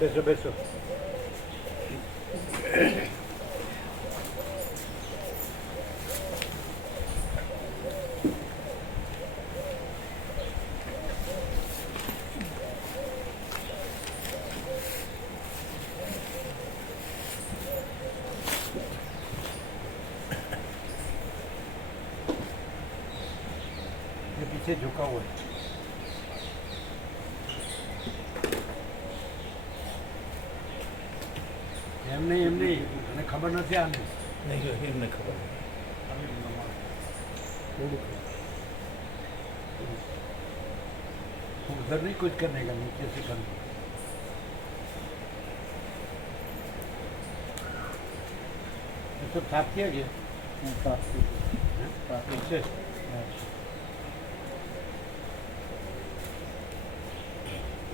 બેસો બેસો. पीछे झुका हुआ है. એમ નહીં અને ખબર નથી આને નહીં એમને ખબર उधर नहीं कुछ करने का नीचे से करना. ये सब साफ किया गया. नीचे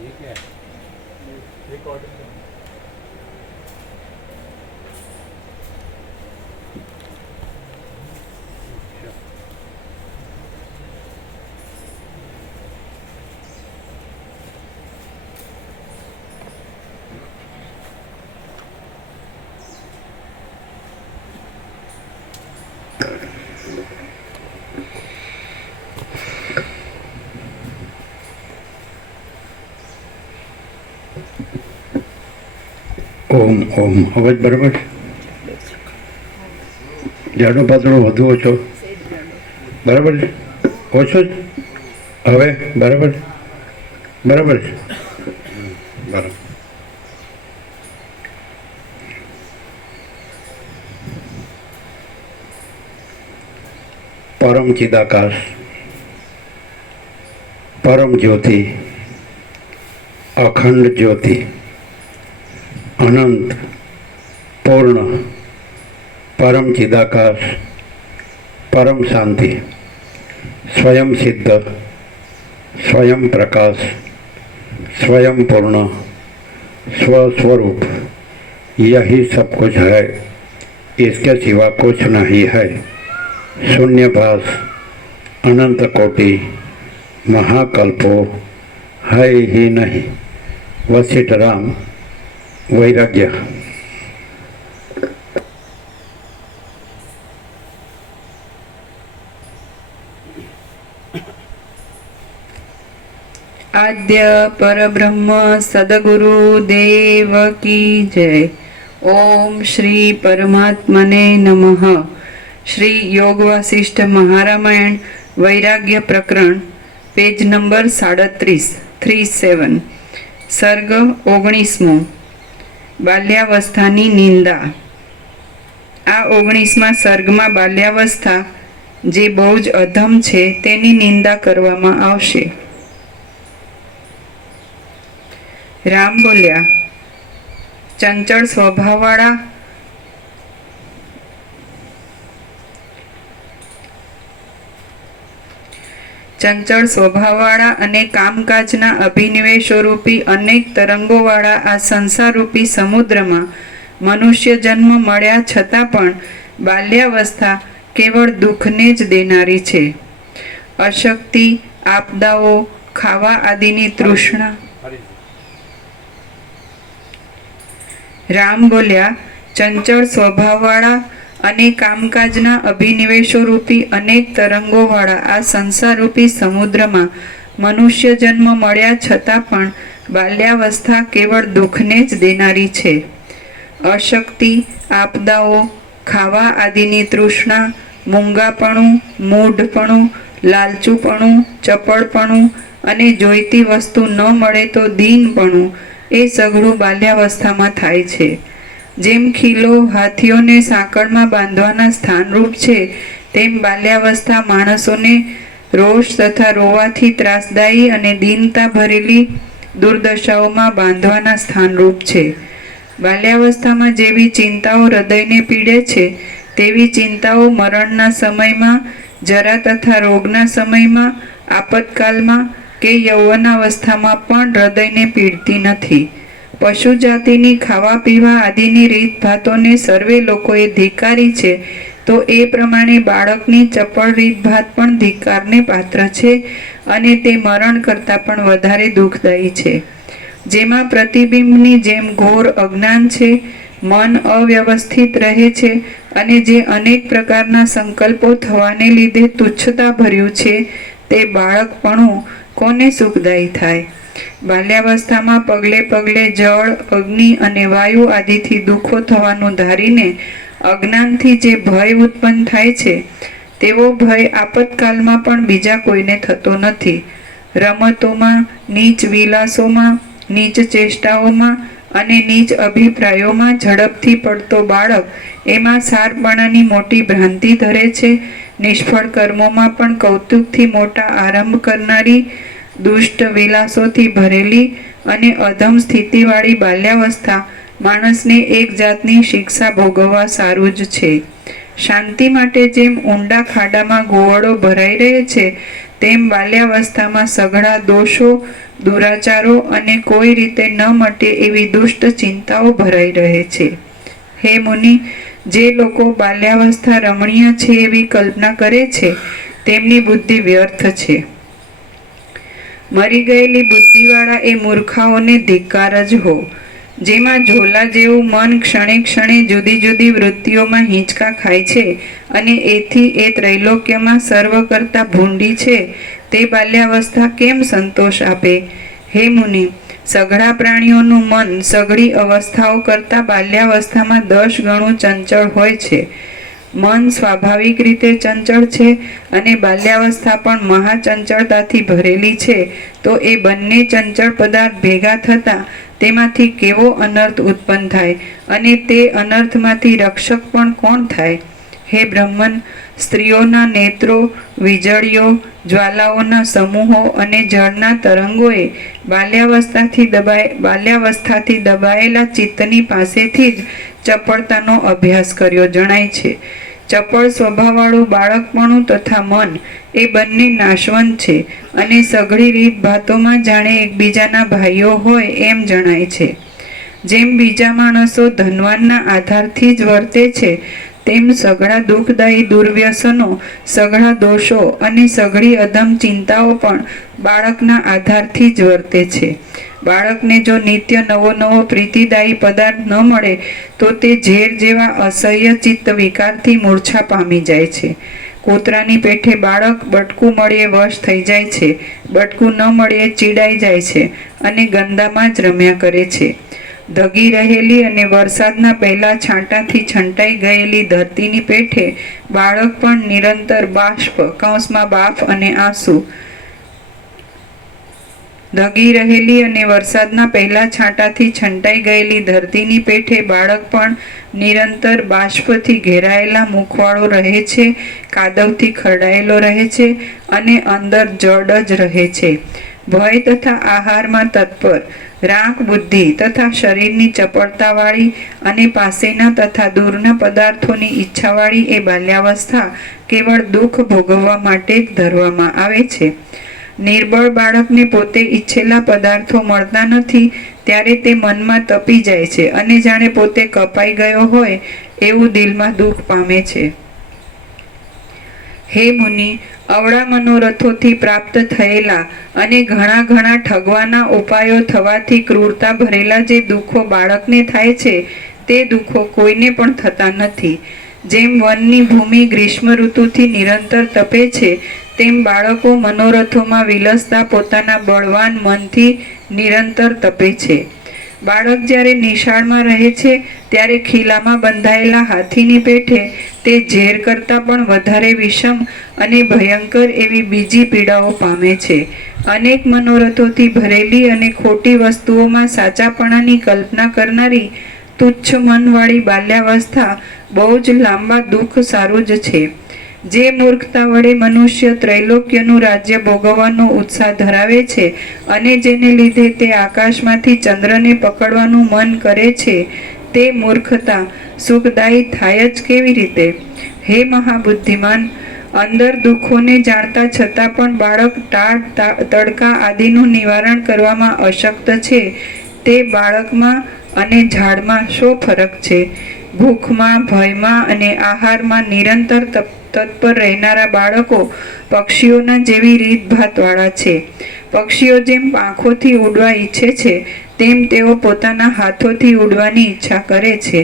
ये क्या है? रिकॉर्डिंग. ઓમ ઓમ અવાજ બરાબર. જાડો પાતળો વધુ ઓછો બરાબર છે. ઓછો જ હવે બરાબર બરાબર છે. બરાબર. પરમ ચિદાકાશ પરમ જ્યોતિ અખંડ જ્યોતિ અનંત પૂર્ણ પરમ ચિદાકાશ પરમ શાંતિ स्वयं सिद्ध स्वयं प्रकाश स्वयं पूर्ण स्वस्वरूप यही सब कुछ है. इसके सिवा कुछ नहीं है. शून्यभास अनंत कोटि महाकल्पो है ही नहीं. वशिष्ठ राम वैराग्य. आद्य परब्रह्म सद्गुरु देव की जय. ओम श्री परमात्मने नमः. श्री योग वासिष्ठ महारामायण वैराग्य प्रकरण पेज नंबर 37 सर्ग 19 बाल्यावस्थानी निंदा. आ 19मा सर्गमा बाल्यावस्था जे बहु ज अधम छे तेनी निंदा करवामां आवशे. राम बोल्या, चंचल स्वभाववाळा अने कामकाजना अभिनिवेशो रूपी अनेक तरंगोवाळा आ संसाररूपी समुद्रमा मनुष्य जन्म मळ्या छतां पण बाल्यावस्था केवळ दुःखने ज देनारी छे. अशक्ति, आपदाओ, खावा आदिनी तृष्णा. राम बोल्या, चंचल स्वभाववाळा अने कामकाजना अभिनिवेशो रूपी अनेक तरंगोवाळा आ संसाररूपी समुद्रमा मनुष्य जन्म मळ्या छतां पण बाल्यावस्था केवळ दुःखने ज देनारी छे. अशक्ति, आपदाओ, खावा आदिनी तृष्णा, मूंगापणुं, मूढपणुं, लालचूपणुं, चपळपणुं अने जोईती वस्तु न मळे तो दीनपणुं ए सगळुं बाल्यावस्थामां थाय छे. जेम खीलो हाथीओने सांकळमां बांधवाना स्थानरूप छे तेम बाल्यावस्था माणसोने રોષ તથા રોવાથી ત્રાસદાયી અને દીનતા ભરેલી દુર્દશાઓમાં બાંધવાના સ્થાનરૂપ છે. બાલ્યાવસ્થામાં જેવી ચિંતાઓ હૃદયને પીડે છે તેવી ચિંતાઓ મરણના સમયમાં, જરા તથા રોગના સમયમાં, આપતકાલમાં કે યૌવનાવસ્થામાં પણ હૃદયને પીડતી નથી. પશુ જાતિની ખાવા પીવા આદિની રીતભાતોને સર્વે લોકોએ ધિક્કારી છે, તો એ પ્રમાણે બાળકની ચપળ રીતભાત પણ ધિક્કારને પાત્ર છે અને તે મરણ કરતાં પણ વધારે દુઃખદાયી છે. જેમાં પ્રતિબિંબની જેમ ઘોર અજ્ઞાન છે, મન અવ્યવસ્થિત રહે છે અને જે અનેક પ્રકારના સંકલ્પો થવાને લીધે તુચ્છતા ભર્યું છે, તે બાળકપણું કોને સુખદાયી થાય? બાલ્યાવસ્થામાં પગલે પગલે જળ, અગ્નિ અને વાયુ આદિથી દુઃખો થવાનું ધારીને અજ્ઞાનથી જે ભય ઉત્પન્ન થાય છે, તેવો ભય આપતકાલમાં પણ બીજા કોઈને થતો નથી. રમતોમાં, નીચ વિલાસોમાં, નીચ ચેષ્ટાઓમાં અને નીચ અભિપ્રાયોમાં ઝડપથી પડતો બાળક એમાં સારપણાની મોટી ભ્રાંતિ ધરે છે. નિષ્ફળ કર્મોમાં પણ કૌતુકથી મોટા આરંભ કરનારી, દુષ્ટ વિલાસોથી ભરેલી અને અધમ સ્થિતિવાળી બાલ્યાવસ્થા માણસને એક જાતની શિક્ષા ભોગવવા સારું જ છે. શાંતિ માટે જેમ ઊંડા ખાડામાં ગોવડો ભરાઈ રહે છે, તેમ બાલ્યાવસ્થામાં સઘળા દોષો, દુરાચારો અને કોઈ રીતે ન મટે એવી દુષ્ટ ચિંતાઓ ભરાઈ રહે છે. હે મુનિ, જે લોકો બાલ્યાવસ્થા રમણીય છે એવી કલ્પના કરે છે, તેમની બુદ્ધિ વ્યર્થ છે. મરી ગયેલી બુદ્ધિવાળા એ મૂર્ખાઓને ધિક્કાર જ હો. જેમાં ઝોલા જેવું મન ક્ષણે ક્ષણે જુદી જુદી વૃત્તિઓમાં હિંચકા ખાય છે અને એથી એ ત્રૈલોક્યમાં સર્વ કરતા ભૂંડી છે, તે બાલ્યાવસ્થા કેમ સંતોષ આપે? હે મુનિ, સઘળા પ્રાણીઓનું મન સઘળી અવસ્થાઓ કરતાં બાલ્યાવસ્થામાં 10 ગણું ચંચળ હોય છે. મન સ્વાભાવિક રીતે ચંચળ છે અને બાલ્યાવસ્થા પણ મહાચંચળતાથી ભરેલી છે, તો એ બંને ચંચળ પદાર્થ ભેગા થતાં તેમાંથી કેવો અનર્થ ઉત્પન્ન થાય અને તે અનર્થમાંથી રક્ષક પણ કોણ થાય? હે બ્રહ્મન, સ્ત્રીઓના નેત્રો, વીજળીઓ, જ્વાલાઓના સમૂહો અને જળના તરંગોએ બાલ્યાવસ્થાથી દબાયેલા ચિત્તની પાસેથી જ ચપળતાનો અભ્યાસ કર્યો જણાય છે. ચપળ સ્વભાવવાળું બાળકપણું તથા મન એ બંને નાશવંત છે અને સઘળી રીતભાતોમાં જાણે એકબીજાના ભાઈઓ હોય એમ જણાય છે. જેમ બીજા માણસો ધનવાનના આધારથી જ વર્તે છે, તેમ સઘળા દુઃખદાયી દુર્વ્યસનો, સઘળા દોષો અને સઘળી અધમ ચિંતાઓ પણ બાળકના આધારથી જ વર્તે છે. બાળકને જો નિત્ય નવો નવો પ્રીતિદાયી પદાર્થ ન મળે તો તે ઝેર જેવા અસહ્ય ચિત્ત વિકારથી મૂર્છા પામી જાય છે. કૂતરાની પેઠે બાળક બટકું મળીએ વશ થઈ જાય છે, બટકું ન મળીએ ચીડાઈ જાય છે અને ગંદામાં જ રમ્યા કરે છે. ધગી રહેલી અને વરસાદના પહેલા છાંટાથી છંટાઈ ગયેલી ધરતીની પેઠે બાળક પણ નિરંતર બાષ્પ (બાફ અને આંસુ) ધગી રહેલી અને વરસાદના પહેલા છાંટાથી છંટાઈ ગયેલી ધરતીની પેઠે બાળક પણ નિરંતર બાષ્પથી ઘેરાયેલા મુખવાળો રહે છે, કાદવથી ખરડાયેલો રહે છે અને અંદર જડ જ રહે છે. ભય તથા આહારમાં તત્પર, રાંક બુદ્ધિ તથા શરીરની ચપળતાવાળી અને પાસેના તથા દૂરના પદાર્થોની ઈચ્છાવાળી એ બાલ્યાવસ્થા કેવળ દુઃખ ભોગવવા માટે જ ધરવામાં આવે છે. નિર્બળ બાળકને પોતે ઈચ્છેલા પદાર્થો મળતા નથી ત્યારે તે મનમાં તપી જાય છે અને જાણે પોતે કપાઈ ગયો હોય એવું દિલમાં દુઃખ પામે છે. હે મુનિ, અવળા મનોરથોથી પ્રાપ્ત થયેલા અને ઘણા ઘણા ઠગવાના ઉપાયો થવાથી ક્રૂરતા ભરેલા જે દુઃખો બાળકને થાય છે, તે દુઃખો કોઈને પણ થતા નથી. જેમ વનની ભૂમિ ગ્રીષ્મ ઋતુથી નિરંતર તપે છે, તેમ બાળકો મનોરથોમાં વિલસતા પોતાના બળવાન મનથી નિરંતર તપે છે. બાળક જ્યારે નિશાળમાં રહે છે ત્યારે ખીલામાં બંધાયેલા હાથીની પેઠે તે ઝેર કરતાં પણ વધારે વિષમ અને ભયંકર એવી બીજી પીડાઓ પામે છે. અનેક મનોરથોથી ભરેલી અને ખોટી વસ્તુઓમાં સાચાપણાની કલ્પના કરનારી તુચ્છ મનવાળી બાલ્યાવસ્થા બહુ જ લાંબા દુઃખ સારું જ છે. જે મૂર્ખતા વડે મનુષ્ય ત્રૈલોક્યનું રાજ્ય ભોગવવાનો ઉત્સાહ ધરાવે છે અને જેને લીધે તે આકાશમાંથી ચંદ્રને પકડવાનું મન કરે છે, તે મૂર્ખતા સુખદાયી થાય જ કેવી રીતે? હે મહાબુદ્ધિમાન, અંદર દુઃખોને જાણતા છતાં પણ બાળક ટાળ તડકા આદિનું નિવારણ કરવામાં અશક્ત છે, તે બાળકમાં અને ઝાડમાં શો ફરક છે? ભૂખમાં, ભયમાં અને આહારમાં નિરંતર તત્પર રહેનારા બાળકો પક્ષીઓના જેવી રીતભાતવાળા છે. પક્ષીઓ જેમ પાંખોથી ઉડવા ઈચ્છે છે, તેમ તેઓ પોતાના હાથોથી ઉડવાની ઈચ્છા કરે છે.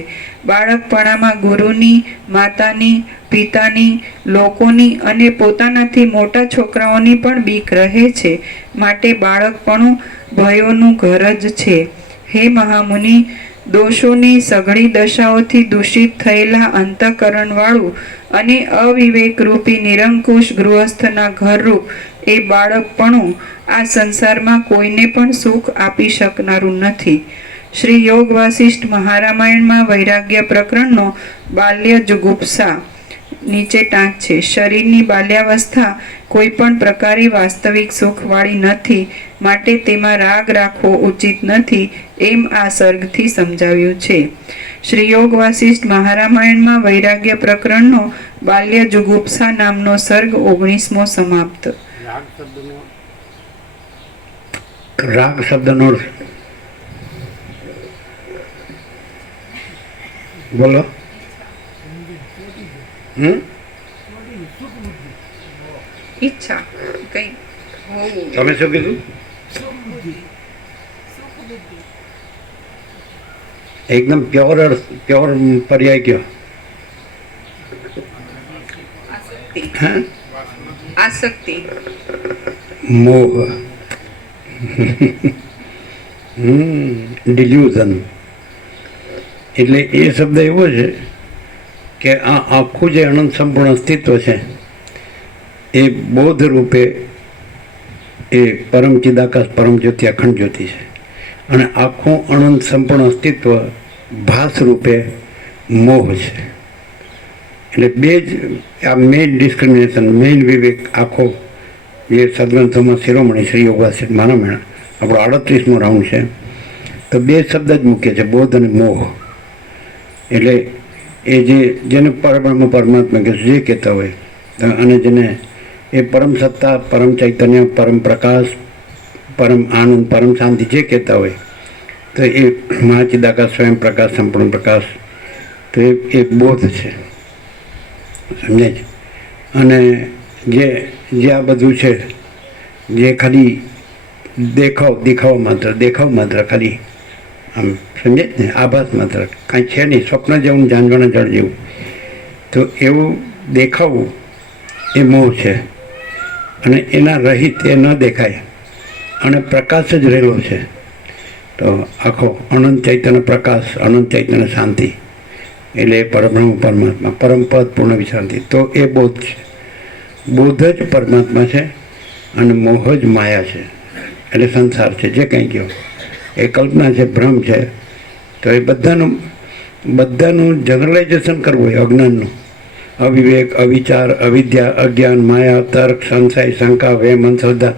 બાળકપણામાં ગુરુની, માતાની, પિતાની, લોકોની અને પોતાનાથી મોટા છોકરાઓની પણ બીક રહે છે. માટે બાળકપણું ભયોનું ઘર જ છે. હે મહામુનિ, દોષોની સઘળી દશાઓથી દૂષિત થયેલા અંતઃકરણવાળું અને અવિવેકરૂપી નિરંકુશ ગૃહસ્થના ઘરરૂપ એ બાળકપણું આ સંસારમાં કોઈને પણ સુખ આપી શકનારું નથી. શ્રી યોગ વાસિષ્ઠ મહારામાયણમાં વૈરાગ્ય પ્રકરણનો બાલ્ય જુગુપ્સા નીચે ટાંક છે. શરીરની બાલ્યાવસ્થા કોઈ પણ પ્રકારે વાસ્તવિક સુખવાળી નથી, માટે તેમાં રાગ રાખવો ઉચિત નથી, એમ આ સર્ગથી સમજાવ્યું છે. શ્રી યોગ વાસિષ્ઠ મહારામાયણમાં વૈરાગ્ય પ્રકરણનો બાલ્ય જુગુપ્સા નામનો સર્ગ 19મો સમાપ્ત. રાગ શબ્દનો બોલો. ઈચ્છા કઈ તમે શું કીધું? એકદમ પ્યોર પર્યાય કયો? આસક્તિ, મોહ, ડિલ્યુઝન. એટલે એ શબ્દ એવો છે કે આ આખું જે અનંત સંપૂર્ણ અસ્તિત્વ છે એ બોધ રૂપે એ પરમ ચિદાકાશ પરમ જ્યોતિ અખંડ જ્યોતિ છે, અને આખું અનંત સંપૂર્ણ અસ્તિત્વ ભાસ રૂપે મોહ છે. એટલે બે જ આ મેઇન ડિસ્ક્રિમિનેશન, મેઇન વિવેક આખો જે સદગ્રંથોમાં શિરોમણી શ્રી યોગ વાસિષ્ઠ મહારામાયણ આપણો 38મો રાઉન્ડ છે, તો બે શબ્દ જ મૂકીએ છે, બોધ અને મોહ. એટલે એ જેને પરબ્રહ્મ પરમાત્મા કે જે કહેતા હોય, અને જેને એ પરમ સત્તા, પરમ ચૈતન્ય, પરમ પ્રકાશ, પરમ આનંદ, પરમ શાંતિ જે કહેતા હોય, તો એ મહાચિદાકાશ, સ્વયં પ્રકાશ, સંપૂર્ણ પ્રકાશ, તો એ બોધ છે. સમજાય છે? અને જે આ બધું છે, જે ખાલી દેખાવ માત્ર ખાલી આમ સમજાય ને, આભાસ માત્ર, કાંઈ છે નહીં, સ્વપ્ન જેવું, જાંજવાના જળ જેવું, તો એવું દેખાવું એ મોહ છે. અને એના રહિત એ ન દેખાય અને પ્રકાશ જ રહેલો છે. તો આખો અનંત ચૈતન્ય પ્રકાશ, અનંત ચૈતન્ય શાંતિ, એટલે પરબ્રહ્મ પરમાત્મા, પરમપદ પૂર્ણ વિશ્રાંતિ, તો એ બોધ છે. બોધ જ પરમાત્મા છે અને મોહ જ માયા છે, એટલે સંસાર છે. જે કંઈ કહો એ કલ્પના છે, ભ્રમ છે. તો એ બધાનું જનરલાઇઝેશન કરવું હોય અજ્ઞાનનું, અવિવેક, અવિચાર, અવિદ્યા, અજ્ઞાન, માયા, તર્ક, સંશય, શંકા, વેમ, અંધશ્રદ્ધા,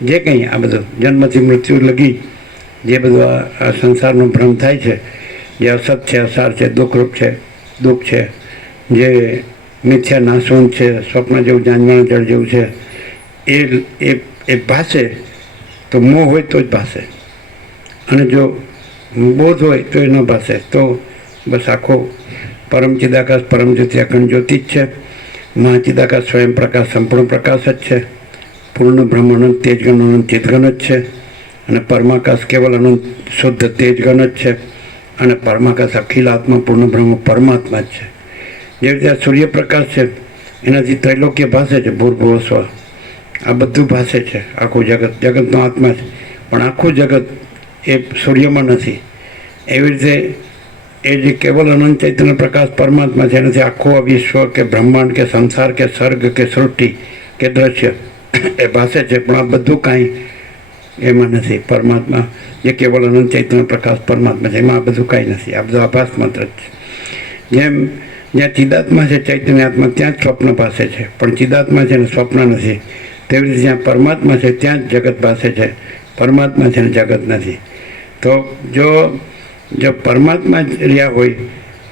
જે કંઈ આ બધું જન્મથી મૃત્યુ લગી જે બધું આ સંસારનો ભ્રમ થાય છે, જે અસત છે, અસાર છે, દુઃખરૂપ છે, દુઃખ છે, જે મિથ્યા નાશવંત છે, સ્વપ્ન જેવું, જાંજવાના જળ જેવું છે, એ ભાષે તો મોહ હોય તો જ ભાષે, અને જો બોધ હોય તો એ ન ભાષે. તો બસ આખો પરમ ચિદાકાશ, પરમ જ્યોતિ, અખંડ જ્યોતિ જ છે. મહાચિદાકાશ, સ્વયં પ્રકાશ, સંપૂર્ણ પ્રકાશ જ છે. પૂર્ણ બ્રહ્મ અનંત તેજગણ, અનંત ચિદગણ જ છે. અને પરમાકાશ કેવલ અનંત શુદ્ધ તેજગણ જ છે. અને પરમાકાશ અખિલ આત્મા, પૂર્ણ બ્રહ્મ પરમાત્મા જ છે. જે રીતે આ સૂર્યપ્રકાશ છે, એનાથી ત્રૈલોક્ય ભાષે છે, ભૂર્ભુવ સ્વ, આ બધું ભાષે છે. આખું જગતનો આત્મા છે, પણ આખું જગત એ સૂર્યમાં નથી. એવી રીતે એ જે કેવલ અનંત ચૈતન્ય પ્રકાશ પરમાત્મા છે, એનાથી આખું વિશ્વ કે બ્રહ્માંડ કે સંસાર કે સર્ગ કે સૃષ્ટિ કે દ્રશ્ય એ ભાષે છે, પણ આ બધું કાંઈ એમાં નથી. પરમાત્મા જે કેવલ અનંત ચૈતન્ય પ્રકાશ પરમાત્મા છે, એમાં આ બધું કાંઈ નથી. આ બધું આભાસ માત્ર જ છે. જેમ જ્યાં ચિદાત્મા છે ચૈતન્ય આત્મા ત્યાં જ સ્વપ્ન પાસે છે, પણ ચિદાત્મા છે ને સ્વપ્ન નથી. તેવી રીતે જ્યાં પરમાત્મા છે ત્યાં જ જગત પાસે છે, પરમાત્મા છે ને જગત નથી. તો જો પરમાત્મા જ રહ્યા હોય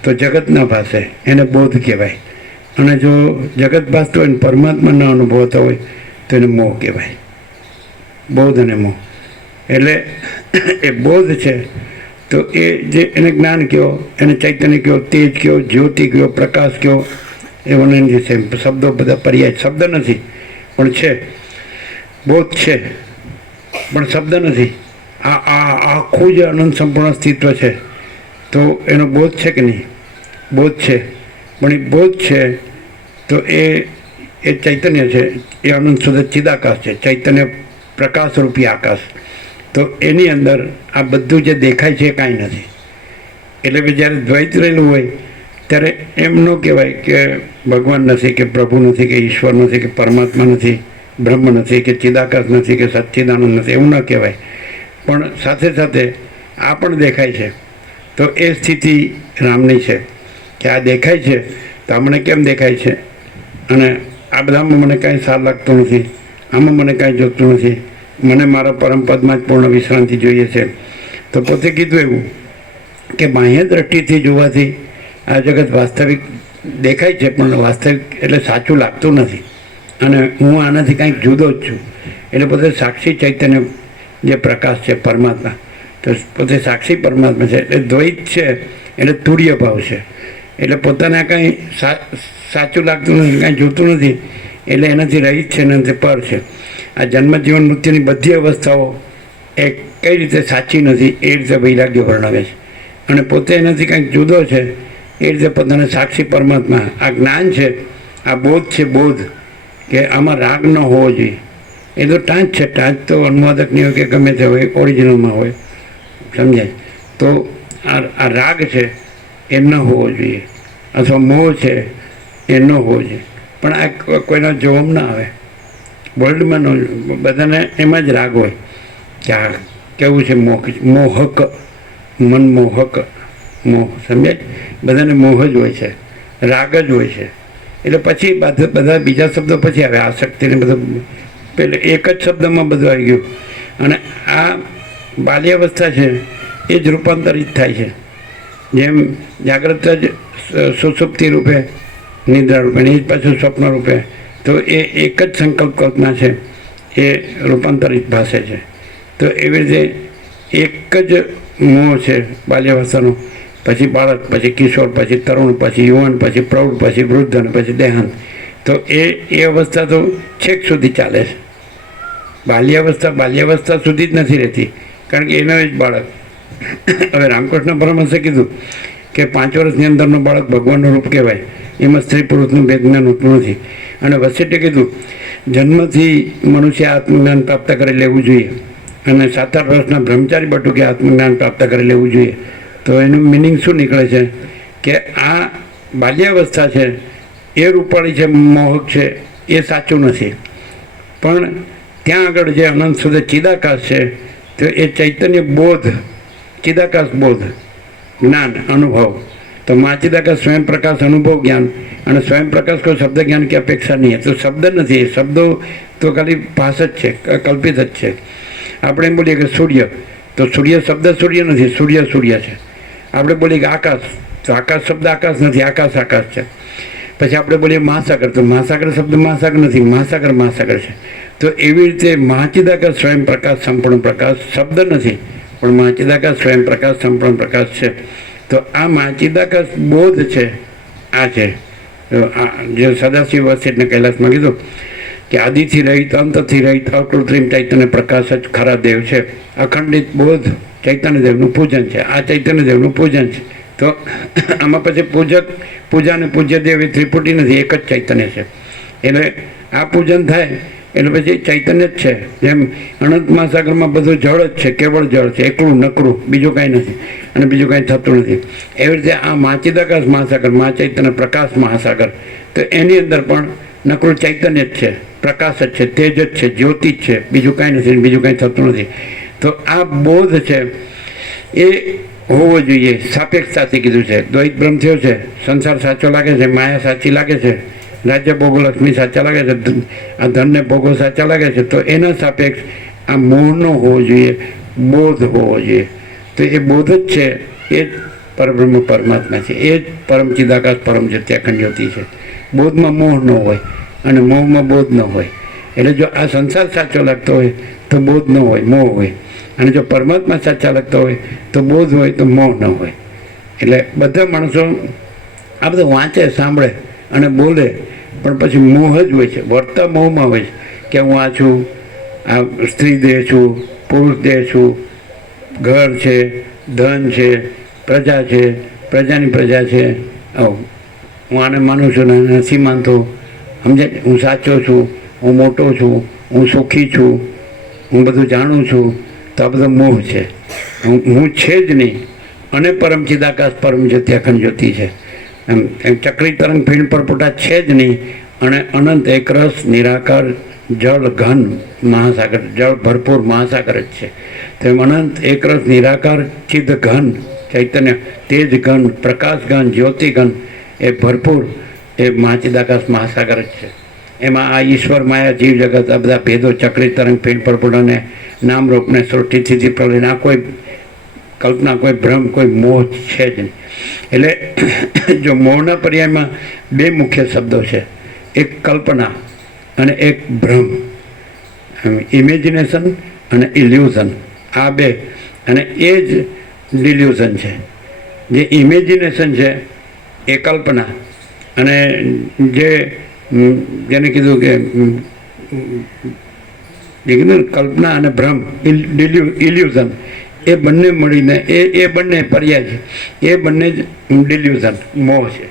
તો જગત ના પાસે, એને બોધ કહેવાય. અને જો જગત ભાસતો હોય ને પરમાત્મા ન અનુભવતો હોય તો એને મોહ કહેવાય. બોધ અને મોહ એટલે એ બોધ છે તો એ જે એને જ્ઞાન કહો, એને ચૈતન્ય કહો, તેજ કહો, જ્યોતિ કહો, પ્રકાશ કહો, એ વર્ણન જે છે શબ્દો બધા પર્યાય, શબ્દ નથી પણ છે, બોધ છે પણ શબ્દ નથી. આ આખું જે અનંત સંપૂર્ણ અસ્તિત્વ છે તો એનો બોધ છે કે નહીં? બોધ છે, પણ એ બોધ છે તો એ ચૈતન્ય છે, એ અનંત શુદ્ધ ચિદાકાશ છે, ચૈતન્ય પ્રકાશ રૂપી આકાશ. તો એની અંદર આ બધું જે દેખાય છે એ કાંઈ નથી. એટલે કે જ્યારે દ્વૈત રહેલું હોય ત્યારે એમ ન કહેવાય કે ભગવાન નથી, કે પ્રભુ નથી, કે ઈશ્વર નથી, કે પરમાત્મા નથી, બ્રહ્મ નથી, કે ચિદાકાશ નથી, કે સચ્ચિદાનંદ નથી, એવું ન કહેવાય. પણ સાથે સાથે આ પણ દેખાય છે. તો એ સ્થિતિ રામની છે કે આ દેખાય છે તો આ મને કેમ દેખાય છે, અને આ બધામાં મને કાંઈ સાર લાગતું નથી, આમાં મને કાંઈ જોતું નથી, મને મારા પરમપદમાં જ પૂર્ણ વિશ્રાંતિ જોઈએ છે. તો પોતે કીધું એવું કે બાહ્ય દ્રષ્ટિથી જોવાથી આ જગત વાસ્તવિક દેખાય છે પણ વાસ્તવિક એટલે સાચું લાગતું નથી, અને હું આનાથી કાંઈક જુદો જ છું. એટલે પોતે સાક્ષી ચૈતન્ય જે પ્રકાશ છે પરમાત્મા, તો પોતે સાક્ષી પરમાત્મા છે. એટલે દ્વૈત છે એટલે તુર્ય ભાવ છે, એટલે પોતાને કાંઈ સાચું લાગતું નથી, કાંઈ જોતું નથી, એટલે એનાથી રહિત છે, એનાથી પર છે. આ જન્મ જીવન મૃત્યુની બધી અવસ્થાઓ એ કઈ રીતે સાચી નથી એ રીતે વૈરાગ્ય વર્ણવે છે, અને પોતે એનાથી કંઈક જુદો છે એ રીતે પોતાને સાક્ષી પરમાત્મા. આ જ્ઞાન છે, આ બોધ છે, બોધ કે આમાં રાગ ન હોવો જોઈએ. એ તો ટાંચ છે, ટાંચ તો અનુવાદકની હોય કે ગમે તે હોય, ઓરિજિનલમાં હોય, સમજાય. તો આ રાગ છે એ ન હોવો જોઈએ, અથવા મોહ છે એ ન હોવો જોઈએ. પણ આ કોઈનો જોમ ના આવે, વર્લ્ડમાં બધાને એમાં જ રાગ હોય કે આ કેવું છે, મોહક, મનમોહક, મોહ, સમજાય. બધાને મોહ જ હોય છે, રાગ જ હોય છે. એટલે પછી બધા બીજા શબ્દો પછી આવે, આસક્તિને બધું પેલે એક જ શબ્દમાં બધું આવી ગયું. અને આ બાલ્યાવસ્થા છે એ જ રૂપાંતરિત થાય છે. જેમ જાગ્રત જ સુષુપ્તિ રૂપે, નિદ્રા રૂપે, એ જ પાછું સ્વપ્ન રૂપે. તો એ એક જ સંકલ્પ કલ્પના છે, એ રૂપાંતરિત ભાષે છે. તો એવી રીતે એક જ મોહ છે બાલ્યાવસ્થાનો, પછી બાળક, પછી કિશોર, પછી તરુણ, પછી યુવાન, પછી પ્રૌઢ, પછી વૃદ્ધ અને પછી દેહાંત. તો એ અવસ્થા તો છેક સુધી ચાલે છે. બાલ્યાવસ્થા સુધી જ નથી રહેતી, કારણ કે એનો જ બાળક. હવે રામકૃષ્ણ પરમહંસે કીધું કે 5 વર્ષની અંદરનો બાળક ભગવાનનું રૂપ કહેવાય, એમાં સ્ત્રી પુરુષનું ભેદ જ્ઞાન હોતું નથી. અને વસિષ્ઠે કીધું જન્મથી મનુષ્ય આત્મજ્ઞાન પ્રાપ્ત કરી લેવું જોઈએ, અને 7-8 વર્ષના બ્રહ્મચારી બટુકે આત્મજ્ઞાન પ્રાપ્ત કરી લેવું જોઈએ. તો એનું મિનિંગ શું નીકળે છે કે આ બાલ્યાવસ્થા છે એ રૂપાળી છે, મોહક છે, એ સાચું નથી. પણ ત્યાં આગળ જે અનંત સુધી ચિદાકાશ છે તો એ ચૈતન્ય બોધ, ચિદાકાશ બોધ, જ્ઞાન, અનુભવ. તો મા ચિદાકાશ સ્વયં પ્રકાશ અનુભવ જ્ઞાન, અને સ્વયં પ્રકાશ કોઈ શબ્દ જ્ઞાન की અપેક્ષા નહીં. તો શબ્દ નથી, શબ્દો તો ખાલી ભાષ જ છે, કલ્પિત જ છે. આપણે એમ બોલીએ કે સૂર્ય, તો સૂર્ય શબ્દ સૂર્ય નથી, સૂર્ય સૂર્ય છે. આપણે બોલીએ કે આકાશ, તો આકાશ શબ્દ આકાશ નથી, આકાશ આકાશ છે. પછી આપણે બોલીએ મહાસાગર, તો મહાસાગર શબ્દ મહાસાગર નથી, મહાસાગર મહાસાગર છે. તો એવી રીતે મહાચિદાકાશ સ્વયં પ્રકાશ સંપૂર્ણ પ્રકાશ શબ્દ નથી, પણ મહાચિદાકાશ સ્વયં પ્રકાશ સંપૂર્ણ પ્રકાશ છે. તો આ મહાચિદાકાશ બોધ છે, આ છે જે સદાશિવ વસિષ્ઠને કૈલાસમાં કીધું કે આદિથી રહિત, અંતથી રહિત, અકૃત્રિમ ચૈતન્ય પ્રકાશ જ ખરા દેવ છે. અખંડિત બોધ ચૈતન્યદેવનું પૂજન છે, આ ચૈતન્યદેવનું પૂજન છે. તો આમાં પછી પૂજા અને પૂજ્ય દેવ એ ત્રિપુટી નથી, એક જ ચૈતન્ય છે. એટલે આ પૂજન થાય એટલે પછી ચૈતન્ય જ છે. જેમ અનંત મહાસાગરમાં બધું જળ જ છે, કેવળ જળ છે, એકલું નકરું, બીજું કાંઈ નથી, અને બીજું કાંઈ થતું નથી. એવી રીતે આ મહાચિદાકાશ મહાસાગર, મહાચૈતન્ય પ્રકાશ મહાસાગર, તો એની અંદર પણ નકરું ચૈતન્ય જ છે, પ્રકાશ જ છે, તેજ જ છે, જ્યોતિ જ છે, બીજું કાંઈ નથી, બીજું કાંઈ થતું નથી. તો આ બોધ છે એ હોવો જોઈએ. સાપેક્ષતાથી કીધું છે. દ્વૈત ભ્રમ થયો છે, સંસાર સાચો લાગે છે, માયા સાચી લાગે છે, રાજ્ય ભોગો લક્ષ્મી સાચા લાગે છે, આ ધનને ભોગો સાચા લાગે છે, તો એના સાપેક્ષ આ મોહનો હોવો જોઈએ, બોધ હોવો જોઈએ. તો એ બોધ જ છે, એ જ પરબ્રહ્મ પરમાત્મા છે, એ જ પરમ ચિદાકાશ પરમ જત્યાખંડ જ્યોતિ છે. બોધમાં મોહ ન હોય અને મોહમાં બોધ ન હોય. એટલે જો આ સંસાર સાચો લાગતો હોય તો બોધ ન હોય, મોહ હોય. અને જો પરમાત્મા સાચા લાગતા હોય તો બોધ હોય તો મોહ ન હોય. એટલે બધા માણસો આ બધું વાંચે, સાંભળે અને બોલે, પણ પછી મોહ જ હોય છે, વર્તા મોહમાં હોય છે કે હું આ છું, આ સ્ત્રી દેહ છું, પુરુષ દેહ છું, ઘર છે, ધન છે, પ્રજા છે, પ્રજાની પ્રજા છે, હું આને માનું છું ને નથી માનતો, સમજે, હું સાચો છું, હું મોટો છું, હું સુખી છું, હું બધું જાણું છું. તો આ બધો મોહ છે. હું છે જ નહીં અને પરમ ચિદાકાશ પરમ જ્યોત્યાખંડ જ્યોતિ છે. એમ ચક્રી તરંગ ફીણ પરપોટા છે જ નહીં અને અનંત એકરસ નિરાકાર જળ ઘન મહાસાગર, જળ ભરપૂર મહાસાગર જ છે. તો એમ અનંત એકરસ નિરાકાર ચિદ ઘન ચૈતન્ય, તેજ ઘન, પ્રકાશ ઘન, જ્યોતિ ઘન, એ ભરપૂર એ મહાચિદાકાશ મહાસાગર જ છે. એમાં આ ઈશ્વર માયા જીવ જગત આ બધા ભેદો ચક્રી તરંગ ફીણ પરપોટાને નામરૂપને સૃષ્ટિથી પ્રલયને આ કોઈ કલ્પના, કોઈ ભ્રમ, કોઈ મોહ છે જ નહીં. એટલે જો મોહના પર્યાયમાં બે મુખ્ય શબ્દો છે, એક કલ્પના અને એક ભ્રમ, ઇમેજિનેશન અને ઇલ્યુઝન, આ બે. અને એ જ ડિલ્યુઝન છે. જે ઇમેજિનેશન છે એ કલ્પના, અને જેને કીધું કે કલ્પના અને ભ્રમ, ઇલ્યુઝન, એ બંને મળીને એ બંને પર્યાય છે, એ બંને જ ડિલ્યુઝન, મોહ છે.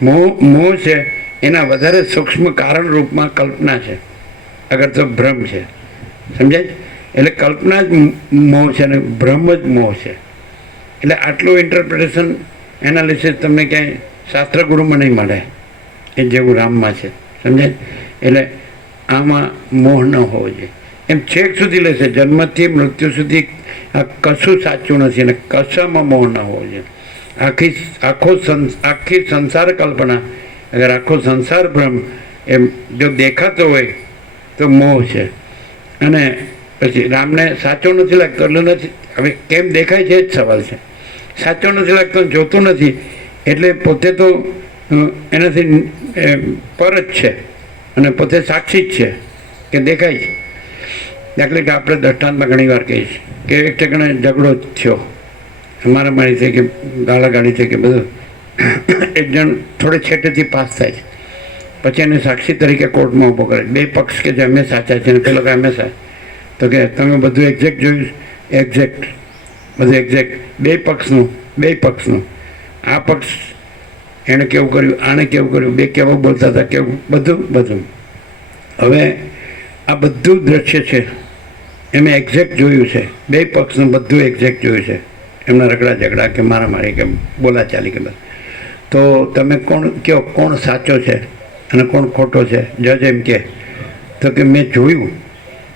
મોહ છે એના વધારે સૂક્ષ્મ કારણ રૂપમાં કલ્પના છે, અગર તો ભ્રમ છે. સમજાય? એટલે કલ્પના જ મોહ છે અને ભ્રમ જ મોહ છે. એટલે આટલું ઇન્ટરપ્રિટેશન એનાલિસિસ તમને ક્યાંય શાસ્ત્રગુરુમાં નહીં મળે એ જેવું રામમાં છે. સમજાય? એટલે આમાં મોહ ન હોવો જોઈએ. એમ છેક સુધી લેશે, જન્મથી મૃત્યુ સુધી આ કશું સાચું નથી અને કશામાં મોહ ન હોવો જોઈએ. આખી સંસાર કલ્પના, અગર આખો સંસાર ભ્રમ એમ જો દેખાતો હોય તો મોહ છે. અને પછી રામને સાચો નથી લાગતો એટલે નથી. હવે કેમ દેખાય છે એ જ સવાલ છે. સાચો નથી લાગતો, જોતું નથી એટલે પોતે તો એનાથી પર જ છે અને પોતે સાક્ષી જ છે કે દેખાય છે. દાખલે કે આપણે દ્રષ્ટાંતમાં ઘણી વાર કહીએ છીએ કે એક ઠેકાણે ઝઘડો થયો, અમારા મારી છે કે ગાળાગાળી છે કે બધું, એક જણ થોડે છેટેથી પાસ થાય છે, પછી એને સાક્ષી તરીકે કોર્ટમાં ઊભો કરે. બે પક્ષ કે જે અમે સાચા છે ને પેલો કે અમે સાચા, તો કે તમે બધું એક્ઝેક્ટ જોયું? એક્ઝેક્ટ, બધું એક્ઝેક્ટ, બે પક્ષનું. આ પક્ષ એણે કેવું કર્યું, આણે કેવું કર્યું, બે કેવું બોલતા હતા, કેવું બધું. હવે આ બધું દ્રશ્ય છે એમે એક્ઝેક્ટ જોયું છે, બે પક્ષનું બધું એક્ઝેક્ટ જોયું છે, એમના રગડા ઝઘડા કે મારામારી કે બોલાચાલી કે બધું. તો તમે કોણ સાચો છે અને કોણ ખોટો છે? જજ એમ કે, તો કે મેં જોયું,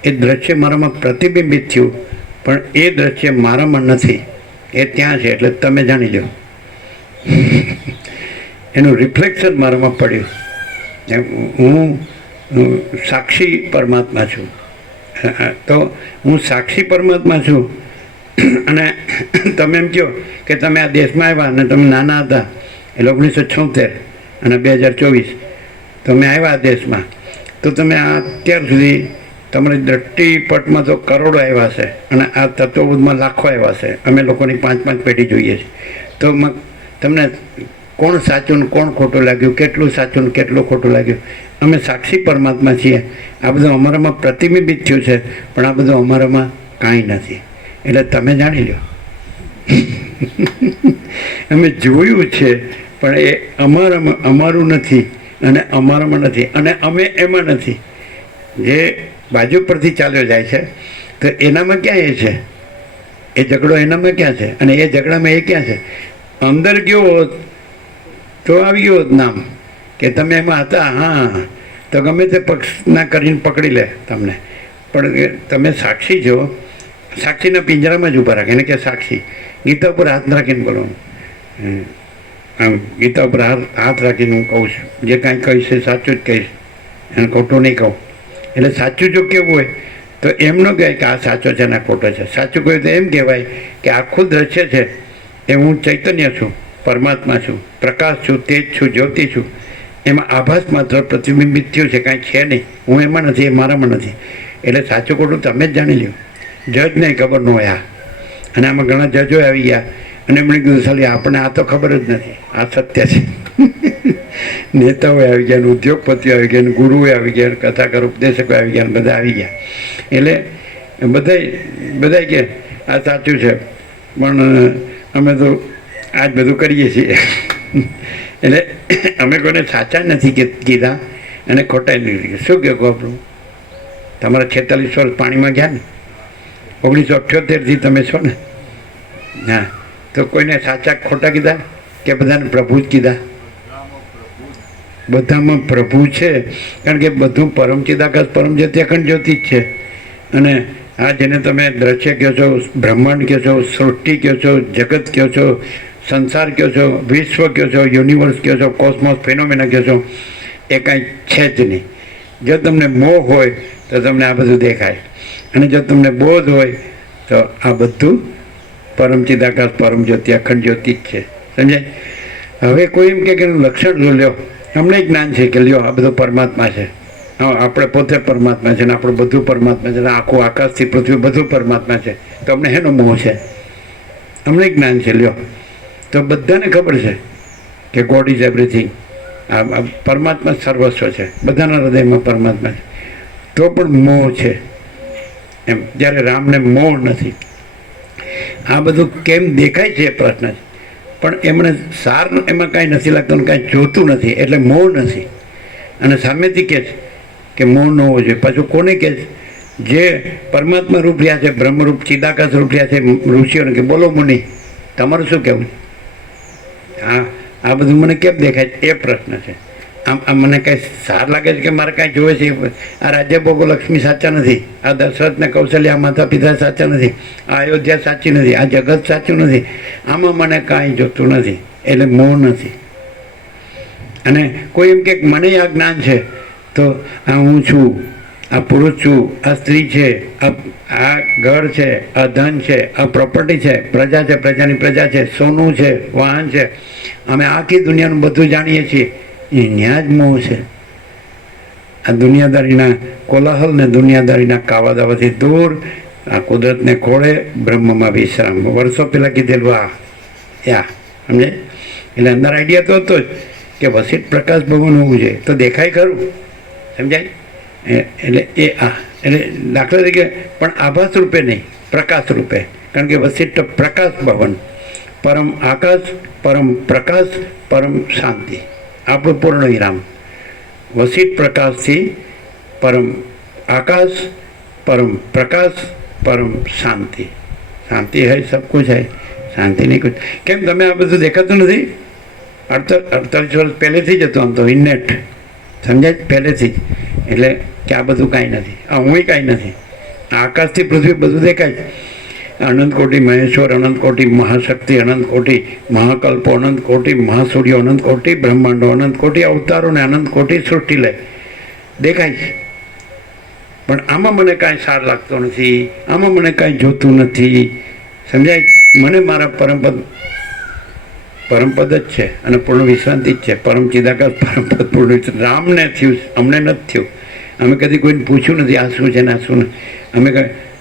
એ દ્રશ્ય મારામાં પ્રતિબિંબિત થયું, પણ એ દ્રશ્ય મારામાં નથી, એ ત્યાં છે, એટલે તમે જાણી લો. એનું રિફ્લેક્શન મારામાં પડ્યું. હું સાક્ષી પરમાત્મા છું. તો હું સાક્ષી પરમાત્મા છું અને તમે એમ કહો કે તમે આ દેશમાં આવ્યા અને તમે નાના હતા, એટલે 1976 અને 2024 તમે આવ્યા આ દેશમાં, તો તમે અત્યાર સુધી તમારી દ્રષ્ટિપટમાં તો કરોડો આવ્યા છે અને આ તત્વબોધમાં લાખો આવ્યા છે. અમે લોકોની 5-5 પેઢી જોઈએ છીએ. તો તમને કોણ સાચું ને કોણ ખોટું લાગ્યું, કેટલું સાચું ને કેટલું ખોટું લાગ્યું? અમે સાક્ષી પરમાત્મા છીએ. આ બધું અમારામાં પ્રતિબિંબિત થયું છે, પણ આ બધું અમારામાં કાંઈ નથી. એટલે તમે જાણી લો. અમે જોયું છે પણ એ અમારું નથી અને અમારામાં નથી અને અમે એમાં નથી. જે બાજુ પરથી ચાલ્યો જાય છે તો એનામાં ક્યાં એ છે? એ ઝઘડો એનામાં ક્યાં છે? અને એ ઝઘડામાં એ ક્યાં છે? અંદર ગયો હોત તો આવી ગયો હોત નામ કે તમે એમાં હતા, હા, તો ગમે તે પક્ષના કરીને પકડી લે તમને. પણ તમે સાક્ષી છો, સાક્ષીના પિંજરામાં જ ઊભા રાખે, એને કે સાક્ષી. ગીતા ઉપર હાથ રાખીને બોલવાનું. આમ ગીતા ઉપર હાથ રાખીને હું કહું છું, જે કાંઈ કહીશ એ સાચું જ કહીશ, એને ખોટું નહીં કહું. એટલે સાચું જો કેવું હોય તો એમ ન કહેવાય કે આ સાચો છે ને આ ખોટો છે. સાચું કહ્યું તો એમ કહેવાય કે આખું દ્રશ્ય છે એ હું ચૈતન્ય છું, પરમાત્મા છું, પ્રકાશ છું, તેજ છું, જ્યોતિ છું. એમાં આભાસ માત્ર પ્રતિબિંબિત થયું છે, કાંઈ છે નહીં. હું એમાં નથી, એ મારામાં નથી. એટલે સાચું ખોટું તમે જ જાણી લ્યો. જજ નહીં ખબર ન હોય આ. અને આમાં ઘણા જજો આવી ગયા અને એમણે કીધું સાલી આપણે આ તો ખબર જ નથી, આ સત્ય છે. નેતાઓ આવી ગયા, ઉદ્યોગપતિઓ આવી ગયા, ગુરુઓ આવી ગયા, કથાકાર ઉપદેશકો આવી ગયા, બધા આવી ગયા. એટલે બધા કે આ સાચું છે, પણ અમે તો આ જ બધું કરીએ છીએ. એટલે અમે કોઈને સાચા નથી કીધા અને ખોટા નથી કીધા. શું કહો આપણું? તમારા 46 વર્ષ પાણીમાં ગયા ને, 1978થી તમે છો ને. હા, તો કોઈને સાચા ખોટા કીધા કે બધાને પ્રભુ જ કીધા? બધામાં પ્રભુ છે, કારણ કે બધું પરમ ચિદાકાશ પરમ જ્યોતિ અખંડ જ્યોતિ જ છે. અને આ જેને તમે દ્રશ્ય કહો છો, બ્રહ્માંડ કહો છો, સૃષ્ટિ કહો છો, જગત કહો છો, સંસાર કહો છો, વિશ્વ કહો છો, યુનિવર્સ કહો છો, કોસ્મોસ ફિનોમિના કહો છો, એ કાંઈ છે જ નહીં. જો તમને મોહ હોય તો તમને આ બધું દેખાય, અને જો તમને બોધ હોય તો આ બધું પરમ ચિદાકાશ પરમ જ્યોતિ અખંડ જ્યોતિ જ છે. સમજાય? હવે કોઈ એમ કે એનું લક્ષણ જો લ્યો, અમને જ્ઞાન છે કે લ્યો આ બધું પરમાત્મા છે, આપણે પોતે પરમાત્મા છે ને આપણું બધું પરમાત્મા છે ને આખું આકાશથી પૃથ્વી બધું પરમાત્મા છે, તો અમને હેનો મોહ છે? અમને જ્ઞાન છે લ્યો, તો બધાને ખબર છે કે ગોડ ઇઝ એવરીથિંગ. આ પરમાત્મા સર્વસ્વ છે, બધાના હૃદયમાં પરમાત્મા છે, તો પણ મોહ છે એમ. જ્યારે રામને મોહ નથી. આ બધું કેમ દેખાય છે એ પ્રશ્ન છે, પણ એમણે સાર એમાં કાંઈ નથી લાગતું, કાંઈ જોતું નથી, એટલે મોહ નથી. અને સામેથી કહે છે કે મોહ ન હોવો જોઈએ. પાછું કોને કહે છે? જે પરમાત્મા રૂપ રહ્યા છે, બ્રહ્મરૂપ ચિદાકાશ રૂપ રહ્યા છે ઋષિઓને કે બોલો મુનિ તમારું શું કહેવું? આ બધું મને કેમ દેખાય છે? એ પ્રશ્ન છે. આમ મને કાંઈ સાર લાગે છે કે મારે કાંઈ જોવે છે? આ રાજ્ય ભોગો લક્ષ્મી સાચા નથી, આ દશરથ ને કૌશલ્યા માતા પિતા સાચા નથી, આ અયોધ્યા સાચી નથી, આ જગત સાચું નથી, આમાં મને કાંઈ જોતું નથી, એટલે મોહ નથી. અને કોઈ એમ કે મને આ જ્ઞાન છે, તો આ હું છું, આ પુરુષ છું, આ સ્ત્રી છે, આ ઘર છે, આ ધન છે, આ પ્રોપર્ટી છે, પ્રજા છે, પ્રજાની પ્રજા છે, સોનું છે, વાહન છે, અમે આખી દુનિયાનું બધું જાણીએ છીએ. એ ન્યા જ મોહ છે. આ દુનિયાદારીના કોલાહલ ને દુનિયાદારીના કાવા દાવાથી દૂર આ કુદરતને ખોળે બ્રહ્મમાં વિશ્રામ. વર્ષો પહેલાં કીધેલું આ સમજે. એટલે અંદર આઈડિયા તો હતો જ કે વસિત પ્રકાશ ભવન હોવું જોઈએ, તો દેખાય ખરું. સમજાય? એટલે એટલે દાખલા તરીકે પણ આભાસ રૂપે નહીં, પ્રકાશ રૂપે. કારણ કે વસિષ્ઠ પ્રકાશ ભવન, પરમ આકાશ, પરમ પ્રકાશ, પરમ શાંતિ, આપણું પૂર્ણ વિરામ. વસિષ્ઠ પ્રકાશથી પરમ આકાશ, પરમ પ્રકાશ, પરમ શાંતિ. શાંતિ है सब कुछ है, શાંતિ નહીં कुछ. કેમ તમે આ બધું દેખાતું નથી? 48 વર્ષ પહેલેથી જ હતું આમ તો ઇન્નેટ. સમજાય? પહેલેથી જ. એટલે કે આ બધું કાંઈ નથી, આ હું કાંઈ નથી. આકાશથી પૃથ્વી બધું દેખાય. અનંત કોટી મહેશ્વર, અનંત કોટી મહાશક્તિ, અનંત કોટી મહાકલ્પો, અનંત કોટી મહાસૂર્યો, અનંત કોટી બ્રહ્માંડો, અનંત કોટી અવતારો ને અનંત કોટી સૃષ્ટિ લે દેખાય છે. પણ આમાં મને કાંઈ સાર લાગતો નથી, આમાં મને કાંઈ જોતું નથી. સમજાય? મને મારા પરમપદ જ છે અને પૂર્ણ વિશ્રાંતિ જ છે. પરમ ચિદાકાશ પરમપદ પૂર્ણ. રામને થયું, અમને નથી થયું. અમે કદી કોઈને પૂછ્યું નથી આ શું છે ને આ શું નથી. અમે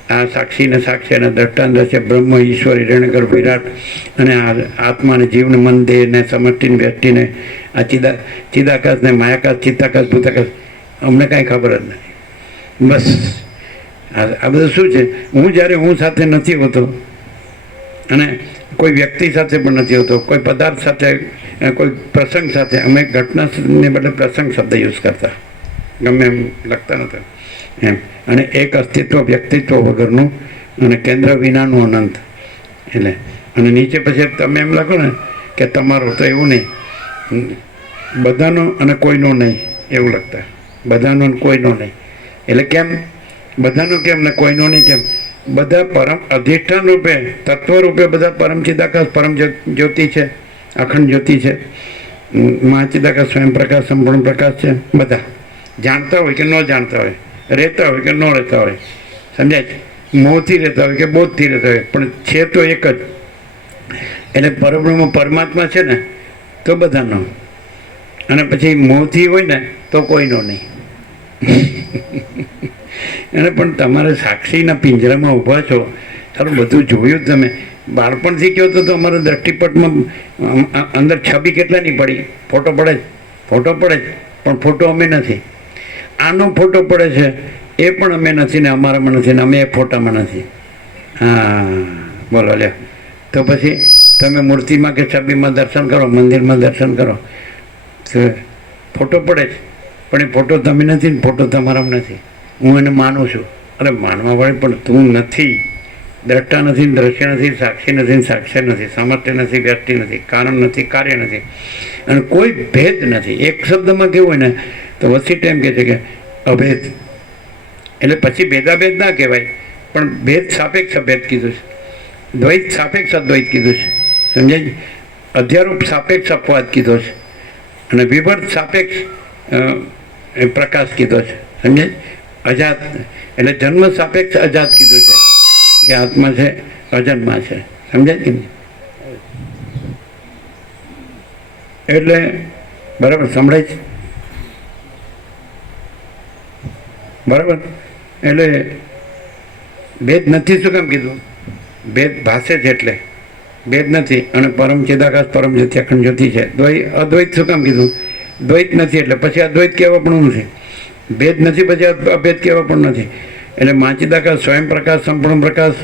આ સાક્ષીને સાક્ષી અને દ્રષ્ટાંત છે બ્રહ્મ, ઈશ્વર, હિરણ્યગર્ભ, વિરાટ અને આ આત્માને જીવને મન દેહને સમષ્ટિને વ્યક્તિને આ ચિદાકાશને માયાકાશ, ચિત્તાકાશ, ભૂતાકાશ અમને કાંઈ ખબર જ નથી. બસ આ બધું શું છે? હું જ્યારે હું સાથે નથી હોતો અને કોઈ વ્યક્તિ સાથે પણ નથી હોતો, કોઈ પદાર્થ સાથે, કોઈ પ્રસંગ સાથે. અમે ઘટનાને બદલે પ્રસંગ શબ્દ યુઝ કરતા, ગમે એમ લખતા નહોતા એમ. અને એક અસ્તિત્વ વ્યક્તિત્વ વગરનું અને કેન્દ્ર વિનાનું અનંત. એટલે અને નીચે પછી તમે એમ લખો ને કે તમારો, તો એવું નહીં, બધાનો અને કોઈનો નહીં એવું લખતા. બધાનો અને કોઈનો નહીં. એટલે કેમ બધાનો કેમ ને કોઈનો નહીં કેમ? બધા પરમ અધિષ્ઠાન રૂપે તત્વ રૂપે બધા પરમ ચિદાકાશ પરમ જ્યોતિ છે, અખંડ જ્યોતિ છે, મહાચિદાકાશ સ્વયં પ્રકાશ સંપૂર્ણ પ્રકાશ છે. બધા જાણતા હોય કે ન જાણતા હોય, રહેતા હોય કે ન રહેતા હોય, સમજાય છે, મોહથી રહેતા હોય કે બોધથી રહેતા હોય, પણ છે તો એક જ. એટલે પરબ્રહ્મ પરમાત્મા છે ને તો બધાનો, અને પછી મોહથી હોય ને તો કોઈનો નહીં. અને પણ તમારે સાક્ષીના પિંજરામાં ઊભા છો, તારું બધું જોયું જ તમે. બાળપણથી કહો તો અમારા દ્રષ્ટિપટમાં અંદર છબી કેટલાની પડી, ફોટો પડે જ, ફોટો પડે જ, પણ ફોટો અમે નથી. આનો ફોટો પડે છે એ પણ અમે નથી ને અમારામાં નથી ને અમે એ ફોટામાં નથી. હા બોલો લે. તો પછી તમે મૂર્તિમાં કે છબીમાં દર્શન કરો, મંદિરમાં દર્શન કરો, તો ફોટો પડે જ, પણ એ ફોટો તમે નથી ને ફોટો તમારામાં નથી. હું એને માનું છું. અરે માનવા વાળી પણ તું નથી. દ્રષ્ટા નથી, દ્રશ્ય નથી, સાક્ષી નથી, સાક્ષ્ય નથી, સામર્થ્ય નથી, વ્યક્તિ નથી, કારણ નથી, કાર્ય નથી, અને કોઈ ભેદ નથી. એક શબ્દમાં કેવું હોય ને તો વસીટ એમ કહે છે કે અભેદ. એટલે પછી ભેદાભેદ ના કહેવાય, પણ ભેદ સાપેક્ષ ભેદ કીધું છે, દ્વૈત સાપેક્ષ અદ્વૈત કીધું છે, સમજાય. અધ્યારૂપ સાપેક્ષ અપવાદ કીધો છે, અને વિભર્ત સાપેક્ષ પ્રકાશ કીધો છે, સમજાય. અજાત એટલે જન્મ સાપેક્ષ અજાત કીધું છે કે આત્મા છે અજન્મા છે, સમજાય કે નહીં. એટલે બરાબર સંભળાય છે, બરાબર. એટલે ભેદ નથી. શું કામ કીધું? ભેદ ભાષે છે એટલે ભેદ નથી. અને પરમ ચિદાકાશ પરમ જ્યોતિ અખંડ જ્યોતિ છે. અદ્વૈત શું કામ કીધું? દ્વૈત નથી એટલે પછી અદ્વૈત કહેવા પણ નથી. ભેદ નથી પછી અભેદ કહેવા પણ નથી. એટલે મહાચિદાકાશ સ્વયં પ્રકાશ સંપૂર્ણ પ્રકાશ,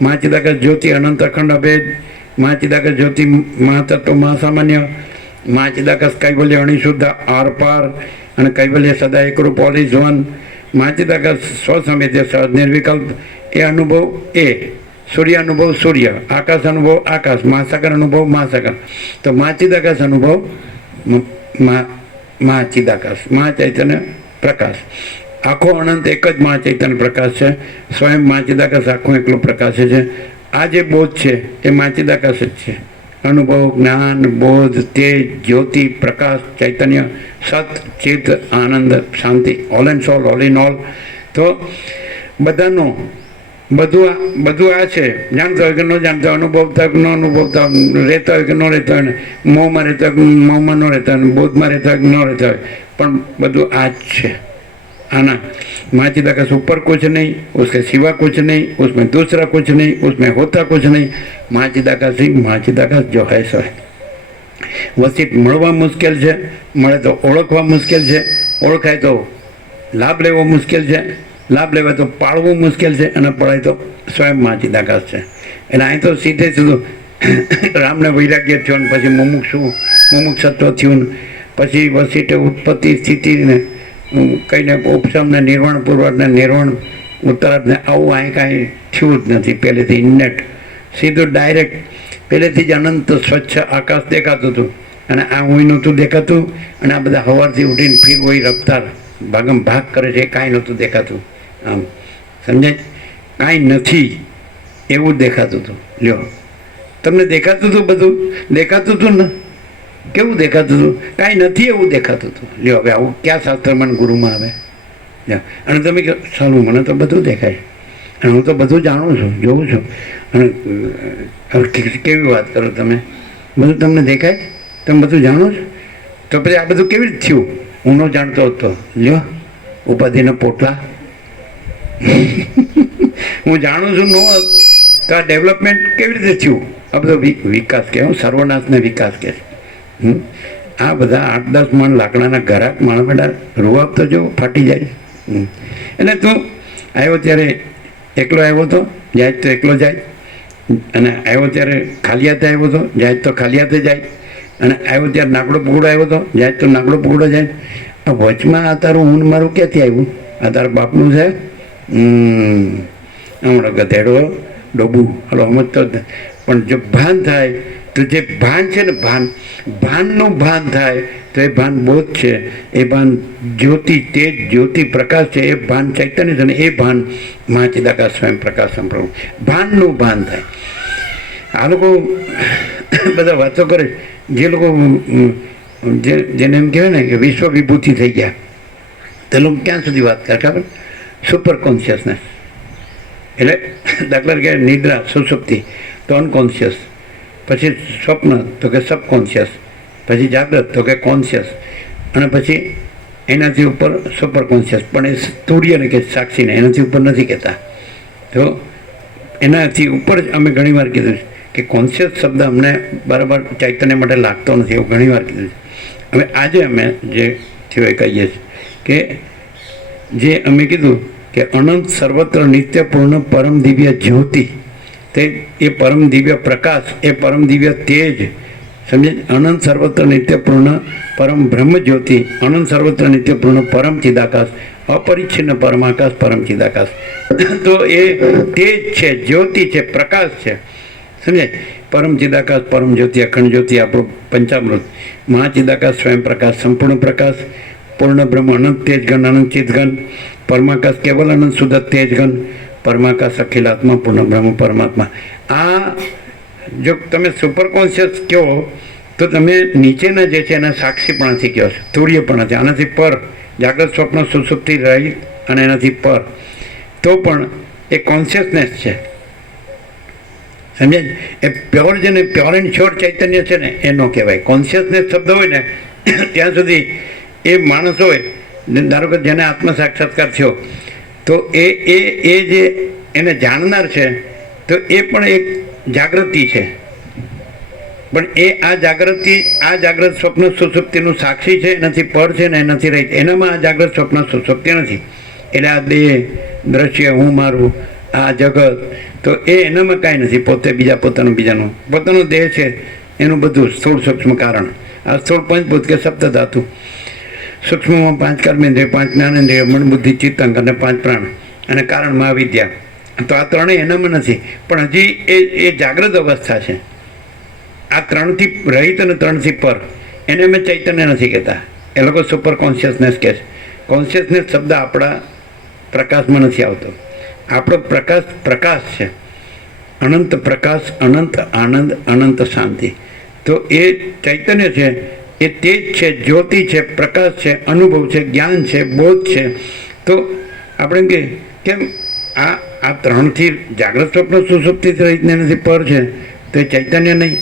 મહાચિદાકાશ જ્યોતિ અનંત અખંડ અભેદ, મહાચિદાકાશ જ્યોતિ મહાતત્વ મહાસામાન્ય, મહાચિદાકાશ કૈવલ્ય અણિશુદ્ધ આર પાર, અને કૈવલ્ય સદા એકરૂપ ઓલ ઇઝ વન, મહાચિદાકાશ સ્વસંવેદ્ય સહજ નિર્વિકલ્પ, એ અનુભવ એ સૂર્ય અનુભવ સૂર્ય, આકાશ અનુભવ આકાશ, મહાસાગર અનુભવ મહાસાગર. તો મહાચિદાકાશ અનુભવ મહાચિદાકાશ મહાચૈતન્ય પ્રકાશ, આખો અનંત એક જ મહાચૈતન્ય પ્રકાશ છે. સ્વયં મહાચિદાકાશ આખો એકલો પ્રકાશ છે. આ જે બોધ છે એ મહાચિદાકાશ જ છે. અનુભવ, જ્ઞાન, બોધ, તેજ, જ્યોતિ, પ્રકાશ, ચૈતન્ય, સત, ચિત્ત, આનંદ, શાંતિ, all and soul, all in all. તો બધાનો બધું આ છે. જાણતા હોય કે ન જાણતા હોય, અનુભવતા કે ન અનુભવતા, રહેતા હોય કે ન રહેતા હોય, મોંમાં રહેતા હોય કે મોંમાં ન રહેતા હોય, બોધમાં રહેતા હોય કે ન રહેતા હોય, પણ બધું આ જ છે. आना महाचिदाकाश ऊपर कुछ नहीं, उसके सिवा कुछ नहीं, उसमें दूसरा कुछ नहीं, उसमें होता कुछ नहीं. महाचिदाकाश ही महाचिदाकाश जो है सो है. वसीट મળવા મુશ્કેલ છે, મળે તો ઓળખવા મુશ્કેલ છે, ઓળખાય તો લાભ લેવો મુશ્કેલ છે, લાભ લેવા તો પાળવું મુશ્કેલ છે, અને પડાય તો સ્વયં મહાચિદાકાશ છે. એટલે અહીં તો સીધે સીધું રામને વૈરાગ્ય થયો ને પછી મુમુક્ષત્વ થયું, પછી વસીટે ઉત્પત્તિ સ્થિતિને કહીને ઉપશમને નિર્વાણ પૂર્વને નિર્વાણ ઉત્તરાર્ધને આવું અહીં કાંઈ થયું જ નથી. પહેલેથી ઇન્નેટ સીધું ડાયરેક્ટ પહેલેથી જ અનંત સ્વચ્છ આકાશ દેખાતું હતું, અને આ હું નહોતું દેખાતું, અને આ બધા સવારથી ઉઠીને ફીર હોય રફતાર ભાગમ ભાગ કરે છે, કાંઈ નહોતું દેખાતું. આમ સમજાય, કાંઈ નથી એવું દેખાતું હતું. લ્યો, તમને દેખાતું હતું, બધું દેખાતું હતું ને, કેવું દેખાતું હતું? કાંઈ નથી એવું દેખાતું હતું. લ્યો, હવે આવું ક્યાં શાસ્ત્રમાં ગુરુમાં આવે? અને તમે કહો સારું મને તો બધું દેખાય, અને હું તો બધું જાણું છું, જોઉં છું, અને કેવી વાત કરો તમે? બધું તમને દેખાય, તમે બધું જાણો છો, તો પછી આ બધું કેવી રીતે થયું? હું ન જાણતો હતો. લ્યો, ઉપાધિના પોટલા. હું જાણું છું નો, તો આ ડેવલપમેન્ટ કેવી રીતે થયું? આ બધો વિકાસ કહે, સર્વનાશને વિકાસ કહે. આ બધા 8-10 મણ લાકડાના ઘરાક માણસ બેટા રૂવાબ તો જો ફાટી જાય. એટલે તું આવ્યો ત્યારે એકલો આવ્યો હતો, જાય તો એકલો જાય, અને આવ્યો ત્યારે ખાલી હાથે આવ્યો હતો, જાય તો ખાલી હાથે જાય, અને આવ્યો ત્યારે નાગડો પકડો આવ્યો હતો, જાય તો નાગડો પકડો જાય. આ વચમાં આ તારું હું મારું ક્યાંથી આવ્યું? આ તારા બાપનું છે? હમણાં ગધેડો ડોબું હાલો સમજતો જ. પણ જો ભાન થાય તો જે ભાન છે ને ભાનનું ભાન થાય તો એ ભાન બોધ છે, એ ભાન જ્યોતિ, તેજ, જ્યોતિ, પ્રકાશ છે, એ ભાન ચૈતન્ય છે ને એ ભાન મહાચિદાકાશ સ્વયં પ્રકાશ સંપ્રભુ ભાનનું ભાન થાય. આ લોકો બધા વાતો કરે, જે લોકો જેને એમ કહેવાય ને કે વિશ્વ વિભૂતિ થઈ ગયા, તે લોકો ક્યાં સુધી વાત કરે ખબર? Super consciousness. એટલે દાખલા તરીકે નિદ્રા, સુષુપ્તિ તો અનકોન્શિયસ, પછી સ્વપ્ન તો કે સબકોન્શિયસ, પછી જાગ્રત તો કે કોન્શિયસ, અને પછી એનાથી ઉપર સુપર કોન્શિયસ. પણ એ તુર્યને કે સાક્ષીને એનાથી ઉપર નથી કહેતા. તો એનાથી ઉપર જ અમે ઘણીવાર કીધું કે કોન્શિયસ શબ્દ અમને બરાબર ચૈતન્ય માટે લાગતો નથી, એવું ઘણીવાર કીધું છે. હવે આજે અમે જે થયું એ કહીએ છીએ કે જે અમે કીધું કે અનંત સર્વત્ર નિત્યપૂર્ણ પરમ દિવ્ય જ્યોતિ, તે એ પરમ દિવ્ય પ્રકાશ, એ પરમ દિવ્ય તેજ, સમજે? અનંત સર્વત્ર નિત્યપૂર્ણ પરમ બ્રહ્મ જ્યોતિ, અનંત સર્વત્ર નિત્યપૂર્ણ પરમ ચિદાકાશ, અપરિચ્છિન્ન પરમાકાશ, પરમ ચિદાકાશ. તો એ તેજ છે, જ્યોતિ છે, પ્રકાશ છે, સમજે? પરમ ચિદાકાશ, પરમ જ્યોતિ, અખંડ જ્યોતિ, આપણું પંચામૃત, મહાચિદાકાશ, સ્વયં પ્રકાશ, સંપૂર્ણ પ્રકાશ, પૂર્ણ બ્રહ્મ, અનંત તેજગન, અનંત ચિદગન, પરમાકાશ, કેવલ અનંત શુદ્ધ તેજગન, પરમાકાશ, અખિલાત્મા, પૂર્ણ બ્રહ્મ, પરમાત્મા. આ જો તમે સુપર કોન્શિયસ કહો તો તમે નીચેના જે છે એના સાક્ષીપણાથી કહો છો, તુર્યપણાથી, આનાથી પર, જાગ્રત, સ્વપ્ન, સુષુપ્તિ રહિત અને એનાથી પર, તો પણ એ કોન્શિયસનેસ છે, સમજે? એ પ્યોર છે ને, પ્યોર એન્ડ શ્યોર ચૈતન્ય છે ને, એ ન કહેવાય. કોન્શિયસનેસ શબ્દ હોય ને ત્યાં સુધી એ માણસ હોય, ધારો કે જેને આત્મ સાક્ષાત્કાર થયો, તો એ જે એને જાણનાર છે, તો એ પણ એક જાગૃતિ છે. પણ એ આ જાગૃતિ, આ જાગ્રત, સ્વપ્ન, સુષુપ્તિનું સાક્ષી છે, એનાથી પર છે ને એનાથી રહિત. એનામાં આ જાગ્રત, સ્વપ્ન, સુષુપ્તિ નથી. એટલે આ દેહ, દ્રશ્ય, હું મારું, આ જગત, તો એ એનામાં કાંઈ નથી. પોતે બીજા, પોતાનું બીજાનું, પોતાનો દેહ છે એનું બધું સ્થૂળ સૂક્ષ્મ કારણ. આ સ્થૂળ પંચભૂત કે સપ્ત ધાતુ, સૂક્ષ્મમાં 5 કર્મેન્દ્રિય, 5 જ્ઞાનેન્દ્રિય, મન, બુદ્ધિ, ચિત્તાંગ અને 5 પ્રાણ, અને કારણમાં વિદ્યા. તો આ ત્રણેય એનામાં નથી, પણ હજી એ જાગ્રત અવસ્થા છે. આ 3થી રહિત અને 3થી પર, એને અમે ચૈતન્ય નથી કહેતા. એ લોકો સુપર કોન્શિયસનેસ કહે છે. કોન્શિયસનેસ શબ્દ આપણા પ્રકાશમાં નથી આવતો. આપણો પ્રકાશ છે, અનંત પ્રકાશ, અનંત આનંદ, અનંત શાંતિ. તો એ ચૈતન્ય છે, એ તેજ છે, જ્યોતિ છે, પ્રકાશ છે, અનુભવ છે, જ્ઞાન છે, બોધ છે. તો આપણે કે કેમ આ 3થી જાગ્રત, સ્વપ્ન, સુષુપ્તિ રહિતને નથી પર છે, તો એ ચૈતન્ય નહીં.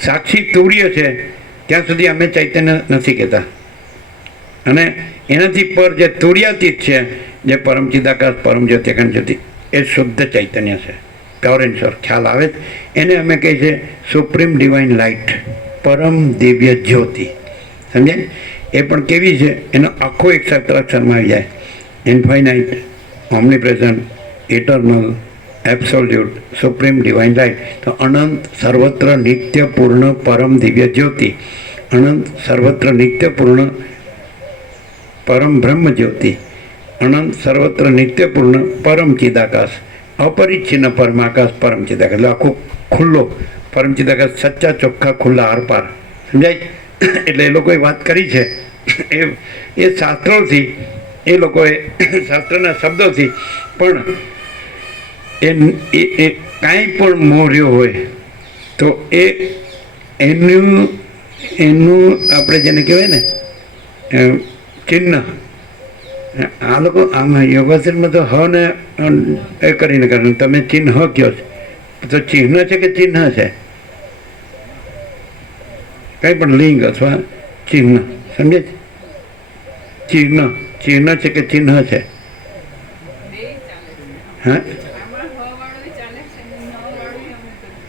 સાક્ષી તુર્ય છે ત્યાં સુધી અમે ચૈતન્ય નથી કહેતા. અને એનાથી પર જે તુર્યાતીત છે, જે પરમ ચિદાકાશ, પરમ જ્યોતિ, અખંડ જ્યોતિ, એ શુદ્ધ ચૈતન્ય છે, પ્યોર એન્ડ શ્યોર. ખ્યાલ આવે? એને અમે કહીએ છીએ સુપ્રીમ ડિવાઇન લાઇટ, પરમ દિવ્ય જ્યોતિ, સમજે? એ પણ કેવી છે, એનો આખો એક સત્રાક્ષરમાં આવી જાય. Infinite, omnipresent, eternal, absolute, supreme divine light. તો અનંત સર્વત્ર નિત્યપૂર્ણ પરમ દિવ્ય જ્યોતિ, અનંત સર્વત્ર નિત્યપૂર્ણ પરમ બ્રહ્મ જ્યોતિ, અનંત સર્વત્ર નિત્યપૂર્ણ પરમ ચિદાકાશ, અપરિચ્છિન્ન પરમાકાશ, પરમ ચિદાકાશ. એટલે આખું ખુલ્લો પરમ ચિદાકાશ, સચ્ચા ચોખ્ખા ખુલ્લા આરપાર, સમજાય? એટલે એ લોકોએ વાત કરી છે, એ શાસ્ત્રોથી, એ લોકોએ શાસ્ત્રના શબ્દોથી. પણ એ કાંઈ પણ મોર્યો હોય તો એનું આપણે જેને કહેવાય ને ચિહ્ન, આ લોકો આમ યોગાસનમાં તો હ ને એ કરીને કરે, તમે ચિહ્ન કહો છો તો ચિહ્ન છે કે ચિહ્ન છે? કંઈ પણ લિંગ અથવા ચિહ્ન, સમજે? ચિહ્ન છે કે ચિહ્ન છે? હા,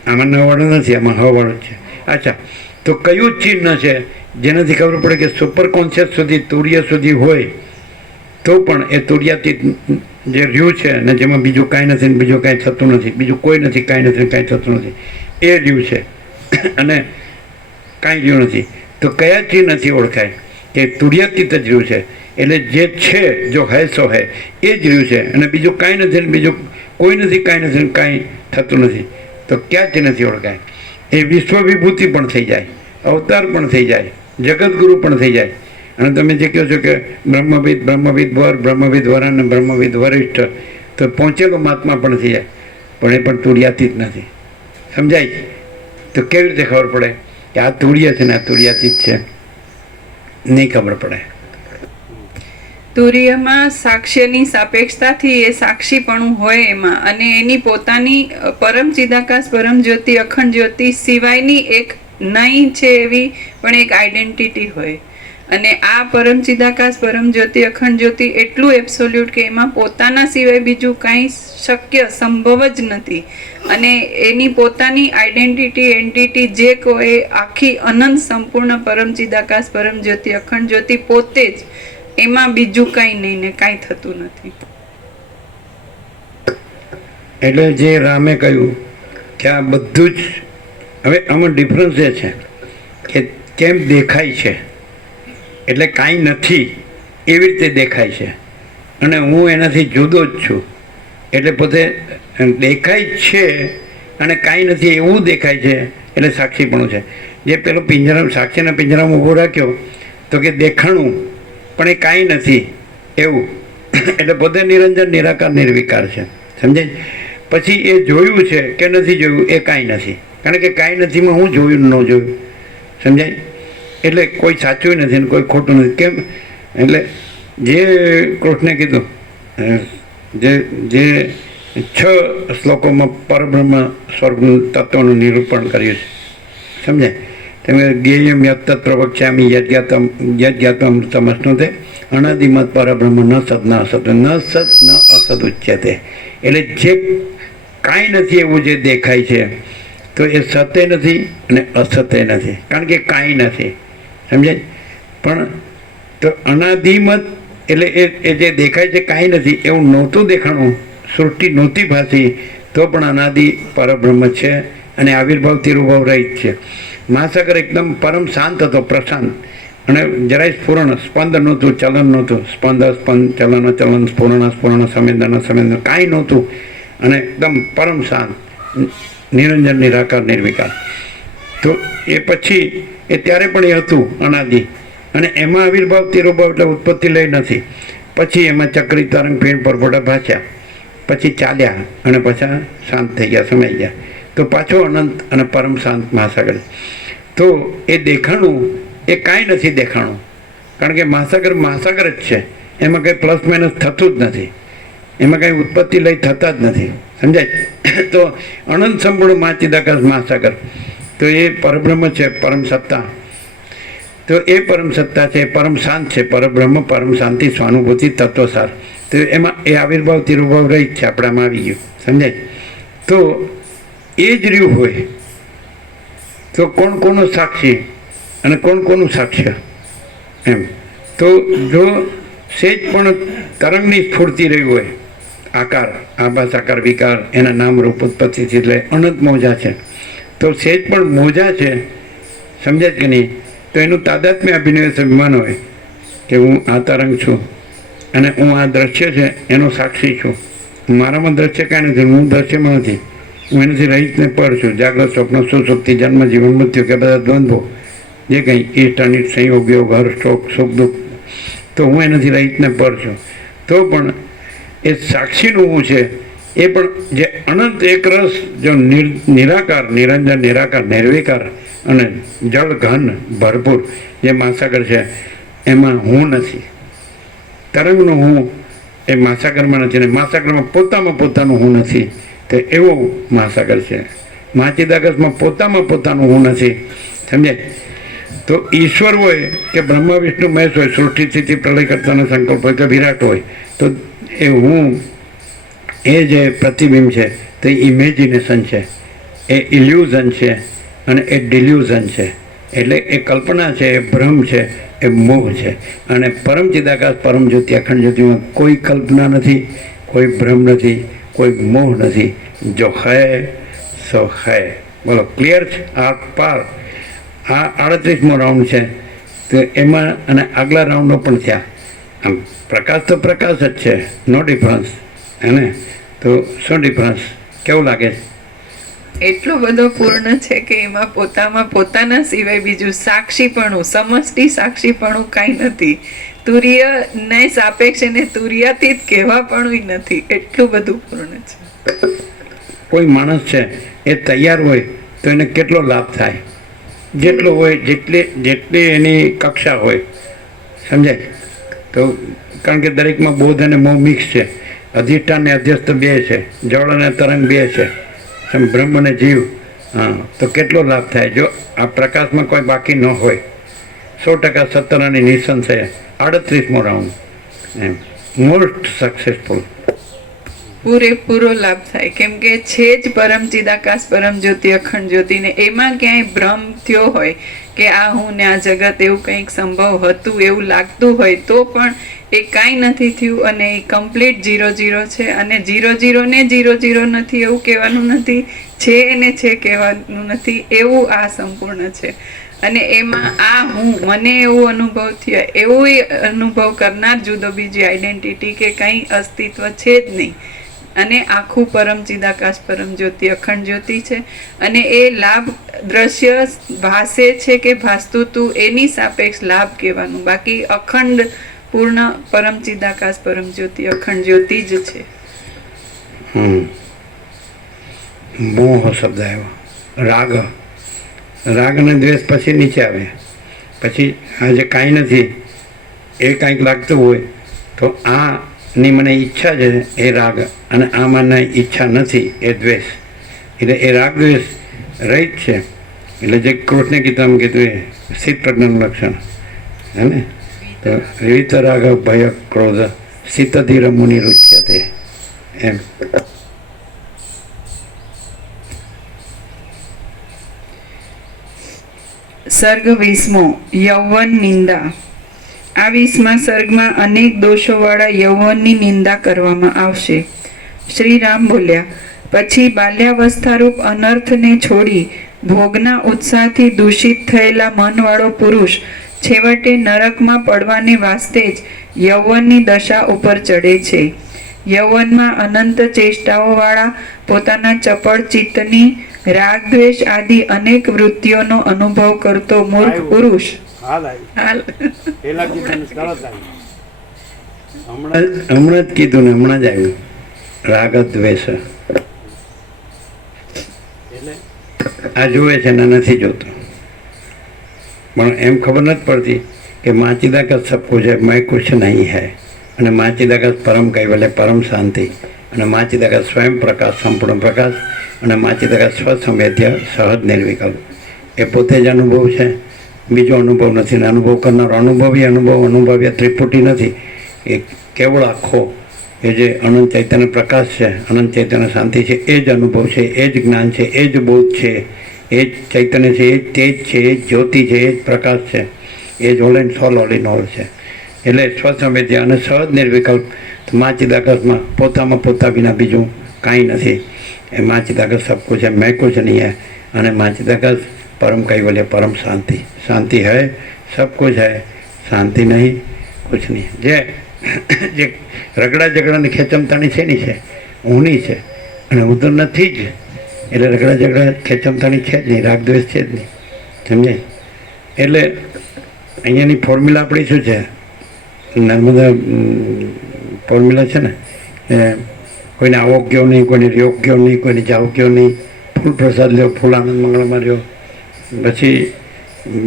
આમાં ન વાળું નથી, આમાં હ વાળું છે. અચ્છા, તો કયું ચિહ્ન છે જેનાથી ખબર પડે કે સુપર કોન્શિયસ સુધી, તુર્ય સુધી હોય તો પણ એ તુર્યાતીત જે રહ્યું છે ને, જેમાં બીજું કાંઈ નથી ને બીજું કાંઈ થતું નથી, બીજું કોઈ નથી, કાંઈ નથી, કાંઈ થતું નથી, એ રહ્યું છે અને કાંઈ રહ્યું નથી. તો કયા ચિહ્નથી ઓળખાય કે તુર્યાતીત જ રહ્યું છે? એટલે જે છે, જો હૈ સો હૈ, એ જ રહ્યું છે, અને બીજું કાંઈ નથી ને બીજું કોઈ નથી, કાંઈ નથી ને કાંઈ થતું નથી. તો ક્યાં ચિહ્નથી ઓળખાય? એ વિશ્વ વિભૂતિ પણ થઈ જાય, અવતાર પણ થઈ જાય, જગતગુરુ પણ થઈ જાય. અને તમે જે કહો છો કે બ્રહ્મવિદ વર, બ્રહ્મવિદ વર અને બ્રહ્મવિદ વરિષ્ઠ, તો પહોંચેલો મહાત્મા પણ થઈ જાય, પણ એ પણ તુર્યાતીત નથી. સમજાય? તો કેવી રીતે ખબર પડે કે આ તુર્ય છે ને આ તુર્યાતીત છે? નહીં ખબર પડે. તુર્યમાં સાક્ષ્યની સાપેક્ષતાથી એ સાક્ષીપણું હોય એમાં, અને એની પોતાની પરમ ચિદાકાશ પરમ જ્યોતિ અખંડ જ્યોતિ સિવાયની એક નહીં છે એવી પણ એક આઈડેન્ટિટી હોય. અને આ પરમ ચિદાકાશ પરમ જ્યોતિ અખંડ જ્યોતિ એટલું એબ્સોલ્યુટ કે એમાં પોતાના સિવાય બીજું કાંઈ શક્ય સંભવ જ નથી. અને એની પોતાની આઈડેન્ટિટી એન્ટિટી જે કોઈ આખી અનંત સંપૂર્ણ પરમ ચિદાકાશ પરમ જ્યોતિ અખંડ જ્યોતિ પોતે જ, એમાં બીજું કાંઈ નહીં ને કાંઈ થતું નથી. એટલે જે રામે કહ્યું કે આ બધું જ, હવે આમાં ડિફરન્સ એ છે કે કેમ દેખાય છે, એટલે કાંઈ નથી એવી રીતે દેખાય છે, અને હું એનાથી જુદો જ છું એટલે પોતે દેખાય જ છે અને કાંઈ નથી એવું દેખાય છે એટલે સાક્ષીપણું છે. જે પેલો પિંજરા, સાક્ષીના પિંજરામાં ઊભો રાખ્યો તો કે દેખાણું પણ એ કાંઈ નથી એવું, એટલે પોતે નિરંજન નિરાકાર નિર્વિકાર છે. સમજાય? પછી એ જોયું છે કે નથી જોયું એ કાંઈ નથી, કારણ કે કાંઈ નથીમાં હું જોયું ન જોયું. સમજાય? એટલે કોઈ સાચું નથી ને કોઈ ખોટું નથી. કેમ? એટલે જે કૃષ્ણે કીધું, જે 6 શ્લોકોમાં પરબ્રહ્મ સ્વર્ગનું તત્વનું નિરૂપણ કર્યું છે. સમજાય? તમે જ્ઞેયમ યત્તત પ્રવક્ષ્યામિ યજ્ઞાત્મૃતમસ્નુતે અનાદિમત પરબ્રહ્મ ન સત ન અસત, ન સત ન અસત ઉચ્યતે. એટલે જે કાંઈ નથી એવું જે દેખાય છે તો એ સત્ય નથી અને અસત્ય નથી, કારણ કે કાંઈ નથી. સમજાય? પણ તો અનાદિમત એટલે એ જે દેખાય છે કાંઈ નથી એવું નહોતું દેખાણું, સૃષ્ટિ નહોતી ભાસી, તો પણ અનાદિ પરબ્રહ્મ છે અને આવિર્ભાવ તિરુભાવ રહિત છે. મહાસાગર એકદમ પરમ શાંત હતો, પ્રશાંત, અને જરાય સ્ફુરણ, સ્પંદ નહોતું, ચલન નહોતું. સ્પંદ ચલન, સ્ફુરણ સંવેદન કાંઈ નહોતું, અને એકદમ પરમ શાંત, નિરંજન નિરાકાર નિર્વિકાર. તો એ પછી એ ત્યારે પણ એ હતું અનાદિ, અને એમાં આવિર્ભાવ તિરુભાવ એટલે ઉત્પત્તિ લઈ નથી. પછી એમાં ચક્રી તરંગ ફીણ પરપોટા ભાસ્યા, પછી ચાલ્યા અને પછી શાંત થઈ ગયા, સમાઈ ગયા. તો પાછો અનંત અને પરમ શાંત મહાસાગર. તો એ દેખાણું એ કાંઈ નથી દેખાણું, કારણ કે મહાસાગર જ છે, એમાં કંઈ પ્લસ માઇનસ થતું જ નથી, એમાં કાંઈ ઉત્પત્તિ લઈ થતા જ નથી. સમજાય? તો અનંત સંપૂર્ણ મહાચિદાકાશ મહાસાગર, તો એ પરબ્રહ્મ છે, પરમ સત્તા. તો એ પરમ સત્તા છે, પરમ શાંત છે, પરબ્રહ્મ, પરમ શાંતિ, સ્વાનુભૂતિ, તત્વસાર. તો એમાં એ આવિર્ભાવ તિરુભાવ રહી છે, આપણામાં આવી ગયું. સમજાય? તો એ જ રહ્યું હોય તો કોણ કોનો સાક્ષી અને કોણ કોનું સાક્ષ્ય એમ. તો જો સેજ પણ તરંગની સ્ફૂર્તિ રહી હોય, આકાર, આભાસ, આકાર, વિકાર, એના નામ રૂપ ઉત્પત્તિથી એટલે અનંત મોજા છે, તો સેજ પણ મોજા છે, સમજાય કે નહીં? તો એનું તાદાત્મ્ય અભિનિવેશ અભિમાન હોય કે હું આ તરંગ છું અને હું આ દ્રશ્ય છે એનો સાક્ષી છું. મારામાં દ્રશ્ય કાંઈ નથી, હું દ્રશ્યમાં નથી, હું એનાથી રહીતને પર છું. જાગ્રત, સ્વપ્ન, સુસુપ્તિ, જન્મ, જીવન, મૃત્યુ કે બધા દ્વંદ્વો જે કંઈ ઈષ્ટ અનિષ્ટ, સંયોગ, યોગ, હર્ષ, શોક, સુખ, દુઃખ, તો હું એનાથી રહીતને પર છું. તો પણ એ સાક્ષીનું હું છે એ પણ જે અનંત એક રસ, જો નિરાકાર, નિરંજન નિરાકાર નિર્વિકાર અને જળ ઘન ભરપૂર જે મહાસાગર છે, એમાં હું નથી. તરંગનું હું એ મહાસાગરમાં નથી, ને મહાસાગરમાં પોતાનું હું નથી. તો એવો મહાસાગર છે. મહાચિદાકાશમાં પોતાનું હું નથી. સમજાય? તો ઈશ્વર હોય કે બ્રહ્મા વિષ્ણુ મહેશ હોય, સૃષ્ટિ સ્થિતિ પ્રલય કરતાનો સંકલ્પ હોય કે વિરાટ હોય, તો એ હું, એ જે પ્રતિબિંબ છે તે ઇમેજિનેશન છે, એ ઇલ્યુઝન છે અને એ ડિલ્યુઝન છે. એટલે એ કલ્પના છે, એ ભ્રમ છે, એ મોહ છે. અને પરમ ચિદાકાશ પરમ જ્યોતિ અખંડ જ્યોતિમાં કોઈ કલ્પના નથી, કોઈ ભ્રમ નથી, કોઈ મોહ નથી. જો હૈ સો હૈ. બોલો, ક્લિયર છે? આર પાર. આ 38મો રાઉન્ડ છે, તો એમાં અને આગલા રાઉન્ડો પણ થયા. આમ પ્રકાશ તો પ્રકાશ જ છે, નો ડિફરન્સ. એને તો શું ડિફરન્સ? કેવું લાગે છે? એટલો બધો પૂર્ણ છે કે એમાં પોતાના સિવાય બીજું સાક્ષીપણું, સમષ્ટિ સાક્ષીપણું કાંઈ નથી. તુર્ય ને સાપેક્ષ એને તુર્યાતીત કહેવાપણું નથી. એટલું બધું પૂર્ણ છે. કોઈ માણસ છે એ તૈયાર હોય તો એને કેટલો લાભ થાય, જેટલો હોય જેટલી એની કક્ષા હોય, સમજાય? તો કારણ કે દરેકમાં બોધ અને મોહ મિક્સ છે, અધિષ્ઠાન ને અધ્યસ્થ બે છે, જળ અને તરંગ બે છે, બ્રહ્મ અને જીવ. હા, તો કેટલો લાભ થાય જો આ પ્રકાશમાં કોઈ બાકી ન હોય. 100% સત્તર અને નિસંશય 38મો રાઉન્ડ એમ મોસ્ટ સક્સેસફુલ. પૂરેપૂરો લાભ થાય, કેમ કે છે જ પરમ ચિદાકાશ પરમ જ્યોતિ અખંડ જ્યોતિ ને એમાં ક્યાંય ભ્રમ થયો હોય કે આ હું ને આ જગત એવું કંઈક સંભવ હતું એવું લાગતું હોય તો પણ એ કાંઈ નથી થયું અને એ કમ્પ્લીટ 0-0 છે. અને 0-0 ને 0-0 નથી એવું કહેવાનું નથી, છે એને છે કહેવાનું નથી, એવું આ સંપૂર્ણ છે. અને એમાં આ હું મને એવું અનુભવ થયા એવું અનુભવ કરનાર જુદો બીજી આઈડેન્ટિટી કે કંઈ અસ્તિત્વ છે જ નહીં. અને આખું પરમ ચિદાકાશ પરમ જ્યોતિ અખંડ જ્યોતિ છે. અને એ લાભ દ્રશ્ય ભાસે છે કે ભાસતું તું એની સાપેક્ષ લાભ કહેવાનું, બાકી અખંડ પૂર્ણ પરમ ચિદાકાશ પરમ જ્યોતિ અખંડ જ્યોતિ જ છે. મોહ શબ્દ આવ્યો. રાગ અને દ્વેષ પછી નીચે આવે. પછી આ જે કાંઈ નથી એ કાંઈક લાગતું હોય તો આની મને ઈચ્છા છે એ રાગ, અને આમાં ઈચ્છા નથી એ દ્વેષ. એટલે એ રાગ દ્વેષ રહિત છે. એટલે જે કૃષ્ણ ગીતામાં કીધું એ સ્થિત પ્રજ્ઞાનું લક્ષણ હે ને. તો વિવિધ રાગ ભય ક્રોધ શીતધીર મુનિ રુચ્યતે એમ. સર્ગ 20મો યૌવન નિંદા. આ 20મા સર્ગમાં અનેક દોષોવાળા યૌવનની નિંદા કરવામાં આવશે. શ્રી રામ બોલ્યા, પછી બાલ્યાવસ્થારૂપ અનર્થને છોડી ભોગના ઉત્સાહથી દૂષિત થયેલા મનવાળો પુરુષ છેવટે નરકમાં પડવાને વાસ્તે જ યૌવનની દશા ઉપર ચડે છે. યૌવનમાં અનંત ચેષ્ટાઓવાળા પોતાના ચપળ ચિત્તની રાગ દ્વેષ આદિ અનેક વૃત્તિઓનો અનુભવ કરતો મૂર્ખ પુરુષ હમણાં જ કીધું ને, હમણાં જ આવ્યું રાગ દ્વેષ. આ જોવે છે ને નથી જોતો, પણ એમ ખબર નથી પડતી કે માચિદાકાશ સબ કુછ है, मैं कुछ नहीं है. અને માચિદાકાશ પરમ કૈવલ્ય પરમ શાંતિ, અને માચિદાકાશ સ્વયં પ્રકાશ સંપૂર્ણ પ્રકાશ, અને માચિદાકાશ સ્વસંવેદ્ય સહજ નિર્વિકલ્પ. એ પોતે જ અનુભવ છે, બીજો અનુભવ નથી. ને અનુભવ કરનારો અનુભવ્ય ત્રિપુટી નથી. એ કેવળ આખો એ જે અનંત ચૈતન્ય પ્રકાશ છે, અનંત ચૈતન્ય શાંતિ છે, એ જ અનુભવ છે, એ જ જ્ઞાન છે, એ જ બોધ છે, એ જ ચૈતન્ય છે, એ જ તેજ છે, એ જ જ્યોતિ છે, એ જ પ્રકાશ છે, એ જ all and soul all in all છે. એટલે સ્વસંવેદ્ય અને સહજ નિર્વિકલ્પ માચિદાકાશમાં પોતા વિના બીજું કાંઈ નથી. એ માચિદાકાશ સબ કુછ है, मैं कुछ नहीं है. અને માચિદાકાશ परम कैवल्य परम शांति. शांति है सब कुछ है, शांति नहीं कुछ नहीं. જે રગડા ઝઘડાની ખેંચમતાણી છે ની છે ઊની છે, અને ઉધર નથી જ. એટલે રગડા ઝઘડા ખેંચમતાણી છે જ નહીં, રાગ દ્વેષ છે જ નહીં, સમજાય? એટલે અહીંયાની ફોર્મ્યુલા આપણી શું છે? નર્મદા ફોર્મ્યુલા છે ને, કોઈને આવો ગયો નહીં, કોઈને રહ્યો ગયો નહીં, કોઈને જાવ ગયો નહીં, ફૂલ પ્રસાદ લ્યો, ફૂલ આનંદ મંગળમાં રહ્યો. પછી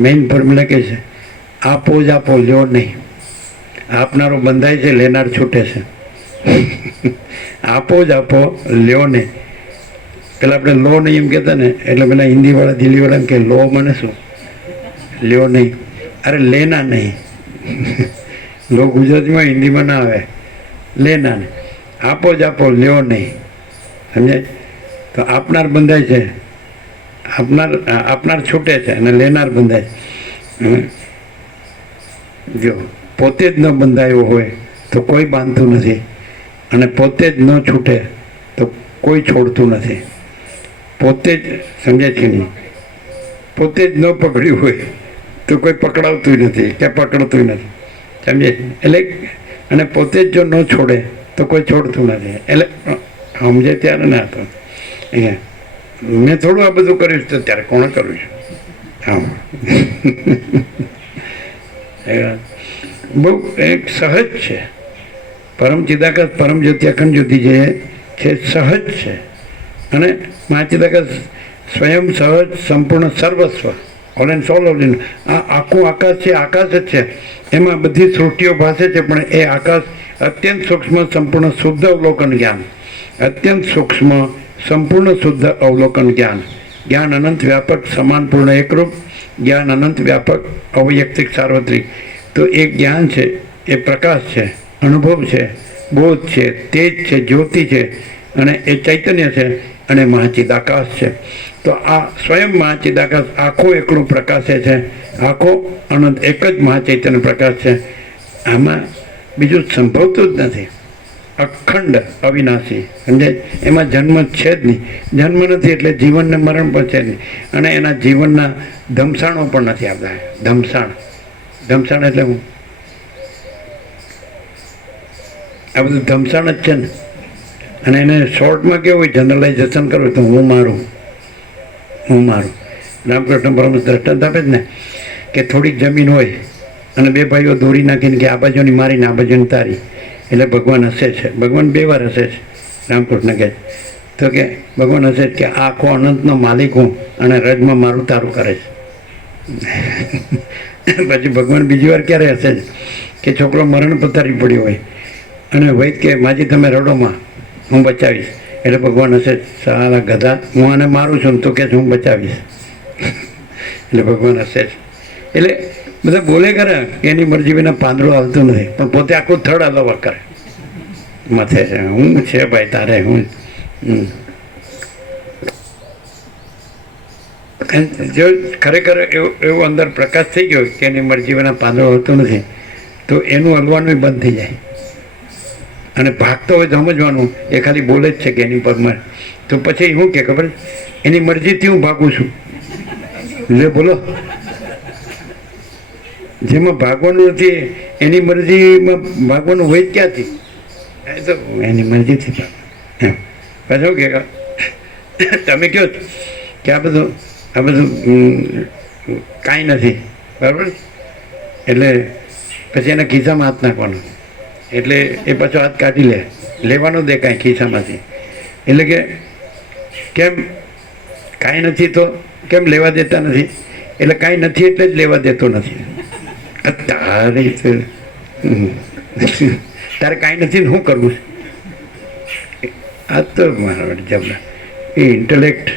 મેઇન ફોર્મ્યુલા કે છે આપો જ આપો, લ્યો નહીં. આપનારો બંધાય છે, લેનાર છૂટે છે. આપો જ આપો, લ્યો નહીં. પેલા આપણે લો નહીં એમ કહેતા ને, એટલે પેલા હિન્દીવાળા દિલ્હીવાળા એમ કે લો મને શું, લ્યો નહીં. અરે લેના નહીં. લો ગુજરાતીમાં હિન્દીમાં ના આવે, લેના નહીં. આપો જ આપો, લ્યો નહીં, સમજાય? તો આપનાર બંધાય છે, આપનાર છૂટે છે, અને લેનાર બંધાય છે. જો પોતે જ ન બંધાયો હોય તો કોઈ બાંધતું નથી, અને પોતે જ ન છૂટે તો કોઈ છોડતું નથી. પોતે જ, સમજાય છે નહીં? પોતે જ ન પકડ્યું હોય તો કોઈ પકડાવતું નથી કે પકડતું નથી, સમજે? એટલે અને પોતે જ જો ન છોડે તો કોઈ છોડતું નથી. એટલે સમજે ત્યારે ના હતો અહીંયા મેં થોડું આ બધું કર્યું છે, ત્યારે કોણે કર્યું છે? હા બહુ એક સહજ છે. પરમ ચિદાકાશ પરમ જ્યોતિ અખંડ જ્યોતિ જે છે સહજ છે. અને મહાચિદાકાશ સ્વયં સહજ સંપૂર્ણ સર્વસ્વ all and soul all in. આ આખું આકાશ છે, આકાશ જ છે. એમાં બધી સૃષ્ટિઓ ભાસે છે, પણ એ આકાશ અત્યંત સૂક્ષ્મ સંપૂર્ણ શુદ્ધ અવલોકન જ્ઞાન, અત્યંત સૂક્ષ્મ સંપૂર્ણ શુદ્ધ અવલોકન જ્ઞાન, જ્ઞાન અનંત વ્યાપક સમાન પૂર્ણ એકરૂપ, જ્ઞાન અનંત વ્યાપક અવૈયક્તિક સાર્વત્રિક. તો એ જ્ઞાન છે, એ પ્રકાશ છે, અનુભવ છે, બોધ છે, તેજ છે, જ્યોતિ છે, અને એ ચૈતન્ય છે, અને મહાચિદાકાશ છે. તો આ સ્વયં મહાચિદાકાશ આખો એકલો પ્રકાશે છે, આખો અનંત એક જ મહાચૈતન્ય પ્રકાશ છે. આમાં બીજું સંભવતું જ નથી. અખંડ અવિનાશી, સમજાય? એમાં જન્મ છે જ નહીં. જન્મ નથી એટલે જીવન ને મરણ પણ છે જ નહીં. અને એના જીવનના ધમસાણો પણ નથી આવતા. ધમસાણ, ધમસાણ એટલે હું આ બધું ધમસાણ જ છે ને. અને એને શોર્ટમાં કેવું હોય, જનરલાઇઝેશન કરવું તો હું મારું. રામકૃષ્ણ પરમહંસ દ્રષ્ટાંત આપે જ ને કે થોડીક જમીન હોય અને બે ભાઈઓ દોરી નાખીને કે આ બાજુની મારીને આ બાજુની તારી, એટલે ભગવાન હસે છે. ભગવાન બે વાર હસે છે. રામકૃષ્ણ કહે તો કે ભગવાન હસે કે આખો અનંતનો માલિક હું અને રજમાં મારું તારું કરે છે. પછી ભગવાન બીજી વાર ક્યારે હસે છે કે છોકરો મરણ પથારી પડ્યો હોય અને વૈદ કે માજી તમે રડોમાં, હું બચાવીશ. એટલે ભગવાન હશે, સારા ગધા, હું આને મારું છું ને તું કે હું બચાવીશ. એટલે ભગવાન હશે. એટલે બધા બોલે ખરા કે એની મરજી વિના પાંદડું આવતું નથી, પણ પોતે આખું થડ અલવા કરે માથે છે. હું છે ભાઈ તારે, હું જો ખરેખર એવું અંદર પ્રકાશ થઈ ગયો કે એની મરજી વિના પાંદડું આવતું નથી, તો એનું હલવાનું બંધ થઈ જાય. અને ભાગતો હોય સમજવાનું એ ખાલી બોલે જ છે કે એની પગમાં. તો પછી શું કે ખબર, એની મરજીથી હું ભાગું છું. લે બોલો, જેમાં ભાગવાનું નથી એની મરજીમાં ભાગવાનું હોય જ ક્યાંથી? એ તો એની મરજીથી ભાગ. પાછું કે તમે કહો કે આ બધું કાંઈ નથી, બરાબર? એટલે પછી એના ખિસ્સામાં હાથ નાખવાનો, એટલે એ પાછો હાથ કાઢી લેવાનો દે કાંઈ ખિસ્સામાંથી. એટલે કે કેમ કાંઈ નથી તો કેમ લેવા દેતા નથી? એટલે કાંઈ નથી એટલે જ લેવા દેતો નથી. તારે કાંઈ નથી ને શું કરવું છે? આ તો મારા જબરા એ ઇન્ટેલેક્ટ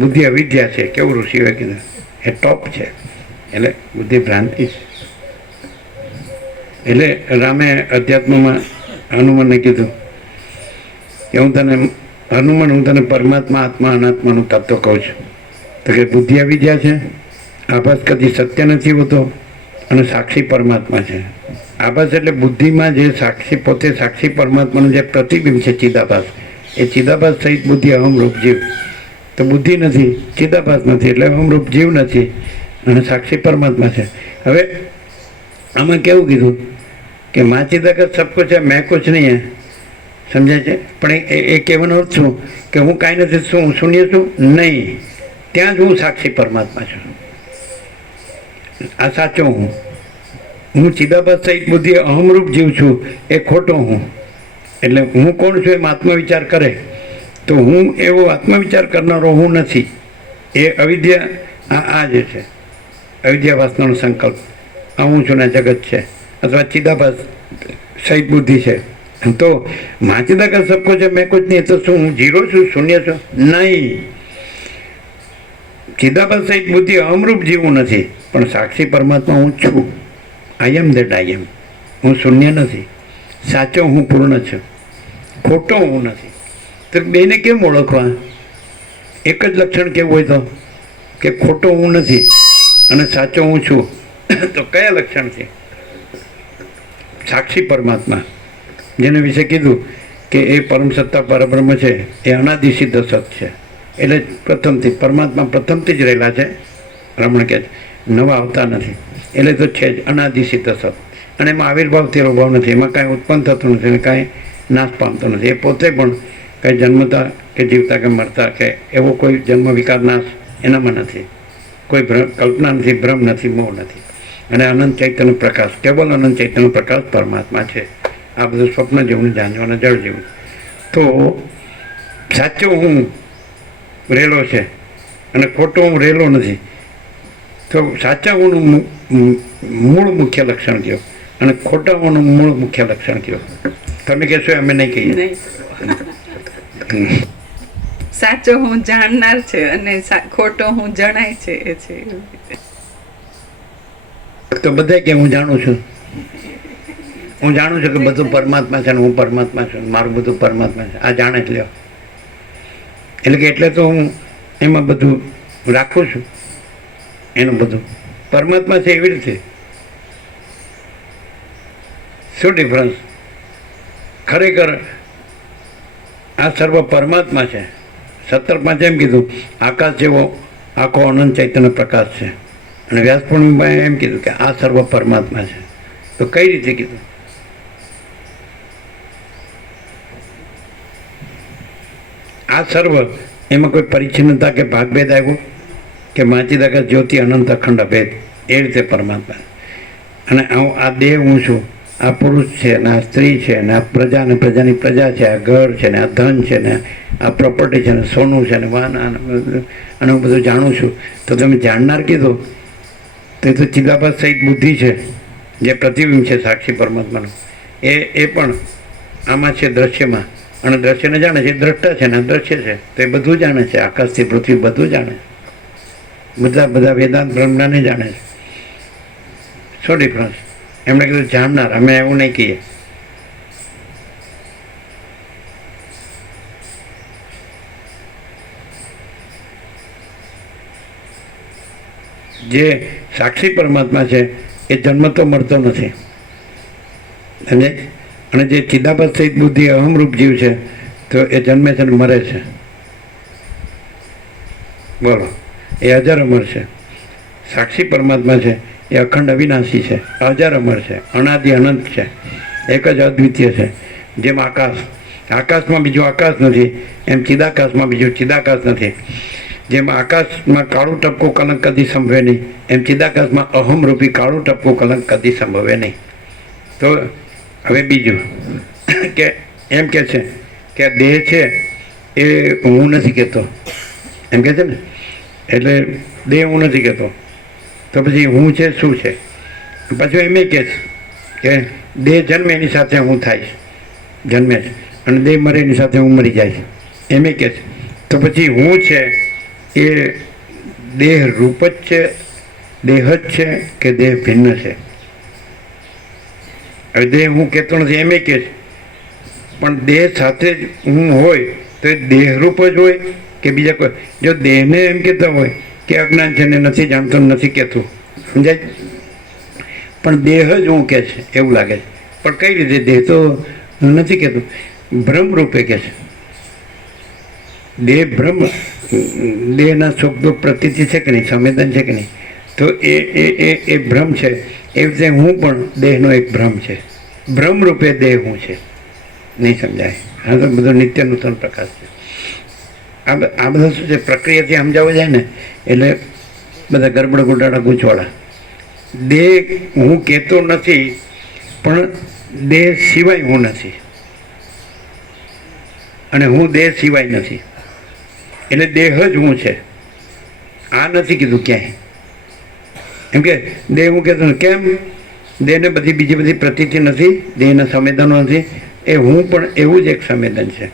બુદ્ધિ અવિદ્યા છે. કેવું ઋષિઓએ કીધું, એ ટોપ છે. એટલે બુદ્ધિ ભ્રાંતિ છે. એટલે રામે અધ્યાત્મમાં હનુમાનને કીધું કે હું તને પરમાત્મા આત્મા અનાત્માનું તત્વ કહું છું. તો કે બુદ્ધિ અવિદ્યા છે, આભાસ કદી સત્ય નથી હોતો, અને સાક્ષી પરમાત્મા છે. આભાસ એટલે બુદ્ધિમાં જે સાક્ષી, પોતે સાક્ષી પરમાત્માનું જે પ્રતિબિંબ છે ચિદાભાસ, એ ચિદાભાસ સહિત બુદ્ધિ અહમરૂપ જીવ. તો બુદ્ધિ નથી, ચિદાભાસ નથી, એટલે અહમરૂપ જીવ નથી, અને સાક્ષી પરમાત્મા છે. હવે આમાં કેવું કીધું કે મા ચિદાકાશ સબ કુછ છે, મેં કુછ નહીં હે. સમજાય છે? પણ એ કહેવાનો અર્થ શું કે હું કાંઈ નથી, શું હું શૂન્ય છું? નહીં, ત્યાં જ હું સાક્ષી પરમાત્મા છું. આ સાચો હું ચિદાભાસ સહિત બુદ્ધિ અહમરૂપ જીવ છું, એ ખોટો હું. એટલે હું કોણ છું એમ આત્મવિચાર કરે તો હું એવો આત્મવિચાર કરનારો હું નથી. એ અવિદ્યા આ જે છે, અવિદ્યા વાસનાનો સંકલ્પ, આ હું છું ને જગત છે, અથવા ચિદાભાસ સહિત બુદ્ધિ છે. તો મા ચિદાકાશ સબકો છે, મેં કુછ નહીં. તો શું હું જીરો છું, શૂન્ય છું? નહીં. ચિદાભાસ સહિત બુદ્ધિ અમરૂપ જીવું નથી, પણ સાક્ષી પરમાત્મા હું છું. આઈ એમ દેટ આઈ એમ. હું શૂન્ય નથી, સાચો હું પૂર્ણ છું, ખોટો હું નથી. તો બેને કેમ ઓળખવા? એક જ લક્ષણ કેવું હોય તો કે ખોટો હું નથી અને સાચો હું છું, તો કયા લક્ષણ છે? સાક્ષી પરમાત્મા, જેને વિશે કીધું કે એ પરમ સત્તા પરબ્રહ્મ છે, એ અનાદિ સિદ્ધ સત છે. એટલે પ્રથમથી પરમાત્મા પ્રથમથી જ રહેલા છે. રમણ કહે છે નવા આવતા નથી, એટલે તો છે જ અનાદિ સિદ્ધ સત. અને એમાં આવિર્ભાવ તેરો ભાવ નથી, એમાં કાંઈ ઉત્પન્ન થતું નથી અને કાંઈ નાશ પામતો નથી. એ પોતે પણ કંઈ જન્મતા કે જીવતા કે મરતા કે એવો કોઈ જન્મ વિકાર નાશ એનામાં નથી, કોઈ કલ્પના નથી, ભ્રમ નથી, મોહ નથી. અને અનંત ચૈતન્ય પ્રકાશ, કેવલ અનંત ચૈતન્ય પ્રકાશ પરમાત્મા છે. આ બધું સ્વપ્ન જેવું, જાણ્યું અને જળ જેવું. તો સાચો હું રેલો છે અને ખોટો હું રેલો નથી. તો સાચા હોવાનું મૂળ મુખ્ય લક્ષણ કયો અને ખોટા હોવાનું મૂળ મુખ્ય લક્ષણ કયો? તમે કહેશો અમે નહીં કહીએ. સાચો હું જાણનાર છે અને ખોટો હું જણાય છે એ છે. તો બધા કે હું જાણું છું, હું જાણું છું કે બધું પરમાત્મા છે ને હું પરમાત્મા છું, મારું બધું પરમાત્મા છે. આ જાણે જ લ્યો. એટલે તો હું એમાં બધું રાખું છું. એનું બધું પરમાત્મા છે એવી રીતે. શું ડિફરન્સ? ખરેખર આ સર્વ પરમાત્મા છે. 17 એમ કીધું આકાશ જેવો આખો અનંત ચૈતન્ય પ્રકાશ છે. અને વ્યાસ પૂર્ણિમાએ એમ કીધું કે આ સર્વ પરમાત્મા છે. તો કઈ રીતે કીધું? આ સર્વ એમાં કોઈ પરિચ્છિન્નતા કે ભાગભેદ આવ્યો કે માચિદાકા જ્યોતિ અનંત અખંડ અભેદ, એ રીતે પરમાત્મા. અને આ દેહ હું છું, આ પુરુષ છે ને આ સ્ત્રી છે ને આ પ્રજા ને પ્રજાની પ્રજા છે, આ ઘર છે ને આ ધન છે ને આ પ્રોપર્ટી છે ને સોનું છે ને વાન, અને હું બધું જાણું છું. તો તમે જાણનાર કીધું તો એ તો ચિદાભાસ સહિત બુદ્ધિ છે, જે પ્રતિબિંબ છે સાક્ષી પરમાત્માનું. એ પણ આમાં છે દ્રશ્યમાં. અને દ્રશ્યને જાણે છે, દ્રષ્ટા છે ને આ દ્રશ્ય છે. તો એ બધું જાણે છે, આકાશથી પૃથ્વી બધું જાણે છે. બધા વેદાંત બ્રહ્મને જાણે છે. શું ડિફરન્સ? એમણે કીધું જાણનાર, અમે એવું નહીં કહીએ. જે સાક્ષી પરમાત્મા છે એ જન્મ તો મળતો નથી. અને જે ચિદાભાસ સહિત બુદ્ધિ અહમરૂપ જીવ છે તો એ જન્મે છે ને મરે છે. બોલો, એ અજર અમર છે. સાક્ષી પરમાત્મા છે એ અખંડ અવિનાશી છે, અજર અમર છે, અનાદિ અનંત છે, એક જ અદ્વિતીય છે. જેમ આકાશમાં બીજું આકાશ નથી, એમ ચિદાકાશમાં બીજું ચિદાકાશ નથી. જેમ આકાશમાં કાળું ટપકું કલંક કદી સંભવે નહીં, એમ ચિદાકાશમાં અહમરૂપી કાળું ટપકું કલંક કદી સંભવે નહીં. તો હવે બીજું કે એમ કે છે કે દેહ છે એ હું નથી કહેતો, એમ કે છે ને. એટલે દેહ હું નથી કહેતો, તો પછી હું છે શું છે? પાછું એમ કહે છે કે દેહ જન્મે એની સાથે હું થાય, જન્મે છે, અને દેહ મરે એની સાથે હું મરી જાય. એમ કહે છે. તો પછી હું છે એ દેહ રૂપ જ છે, દેહ જ છે કે દેહ ભિન્ન છે? હવે દેહ હું કહેતો નથી એમ કહે છે, પણ દેહ સાથે જ હું હોય તો એ દેહરૂપ જ હોય કે બીજા કોઈ? જો દેહને એમ કહેતા હોય કે અજ્ઞાન છે ને નથી જાણતો નથી કહેતું, સમજાય? પણ દેહ જ હું કહે છે એવું લાગે છે. પણ કઈ રીતે? દેહ તો નથી કહેતું, ભ્રમ રૂપે કહે છે. દેહ ભ્રમ, દેહના સુખ દુઃખ પ્રતીતિ છે કે નહીં, સંવેદન છે કે નહીં? તો એ ભ્રમ છે. એ રીતે હું પણ દેહનો એક ભ્રમ છે. ભ્રમ રૂપે દેહ હું છે. નહીં સમજાય? આ તો બધો નિત્ય નૂતન પ્રકાશ છે. આ બધા શું છે, પ્રક્રિયાથી સમજાવવા જાય ને એટલે બધા ગરબડ ગોટાળા ગૂંચવાડા. દેહ હું કહેતો નથી, પણ દેહ સિવાય હું નથી, અને હું દેહ સિવાય નથી. એટલે દેહ જ હું છે. આ નથી કીધું ક્યાંય. એમ કે દેહ હું કહેતો નથી. કેમ? દેહને બીજી બધી પ્રતીતિ નથી, દેહના સંવેદનો નથી. એ હું પણ એવું જ એક સંવેદન છે.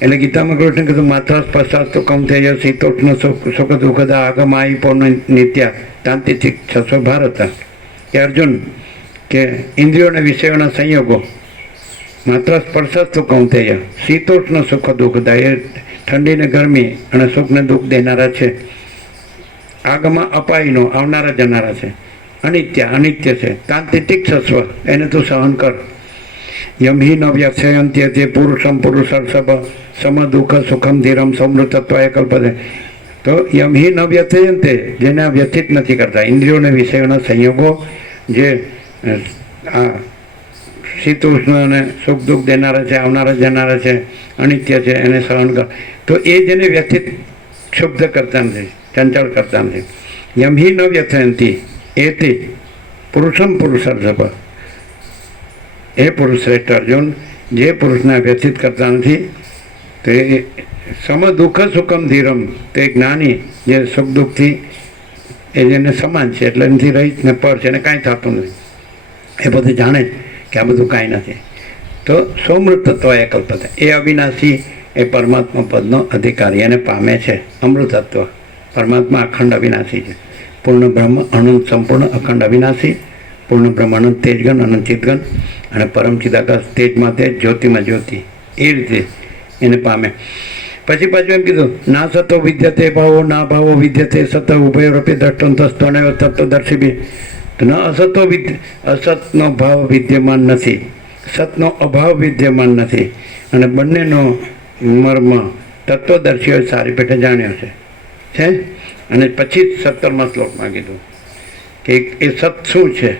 એટલે ગીતામાં કૃષ્ણ કીધું માત્રા સ્પર્શાસ્ તો કમ થઈ જાય શીતોષ્ણ સુખ દુઃખદા આગમ આઈ પૂર્ણ નિત્યા તાંતિથી 600 ભારત. કે અર્જુન કે ઇન્દ્રિયોના વિષયોના સંયોગો માત્ર સ્પર્શાસ્ તો કમ થઈ જાય શીતોષ્ણ સુખ દુઃખદા, એ ઠંડીને ગરમી અને સુખને દુઃખ દેનારા છે. આગમાં અપાઈનો આવનારા જનારા છે. અનિત્ય છે. તાંતિતિક સસ્વ, એને તું સહન કર. યમ હિ ન વ્યસયંત્ય તે પુરુષમ પુરુષર્ષભ સમ દુઃખ સુખમ ધીરમ સમૃતત્વાય કલ્પતે. તો યમ હિ ન વ્યસયંતે, જેને વ્યથિત નથી કરતા. ઇન્દ્રિયોને વિષયોના સંયોગો જે આ શીત ઉષ્ણ અને સુખ દુઃખ દેનારા છે, આવનારા જનારા છે, અનિત્ય છે, એને સહન કર. તો એ જેને વ્યથિત ક્ષુબ્ધ કરતા નથી, ચંચળ કરતા નથી. યમ હિ ન વ્યથયંતી એથી પુરુષમ પુરુષાર્થપ. એ પુરુષ શ્રેષ્ઠ અર્જુન, જે પુરુષને વ્યથિત કરતા નથી તે સમ દુઃખ સુખમ ધીરમ, તે જ્ઞાની જે સુખ દુઃખથી એ જેને સમાન છે, એટલે એનાથી રહિત ને પર છે, એને કાંઈ થતું નથી. એ બધું જાણે જ કે આ બધું કાંઈ નથી. તો સોમૃત તત્વ એ કલ્પતા, એ અવિનાશી, એ પરમાત્મા પદનો અધિકારી એને પામે છે. અમૃતત્વ, પરમાત્મા અખંડ અવિનાશી છે. પૂર્ણ બ્રહ્મ અનંત સંપૂર્ણ અખંડ અવિનાશી, પૂર્ણ બ્રહ્મ અનંત તેજગન અનંત ચિતગન, અને પરમ ચિદાકાશ તેજમાં તેજ, જ્યોતિમાં જ્યોતિ, એ રીતે એને પામે. પછી પાછું એમ કીધું ના સતો વિદ્યતે ભાવો ના ભાવો વિદ્યતે સત ઉભયોરપી દ્રષ્ટંતસ્તોને તત્વદર્શી બી. ન અસતો અસતનો ભાવ વિદ્યમાન નથી, સતનો અભાવ વિદ્યમાન નથી, અને બંનેનો મર્મ તત્વદર્શીઓએ સારી પેટે જાણ્યો છે. અને પછી 17મા શ્લોકમાં કીધું કે એ સત શું છે,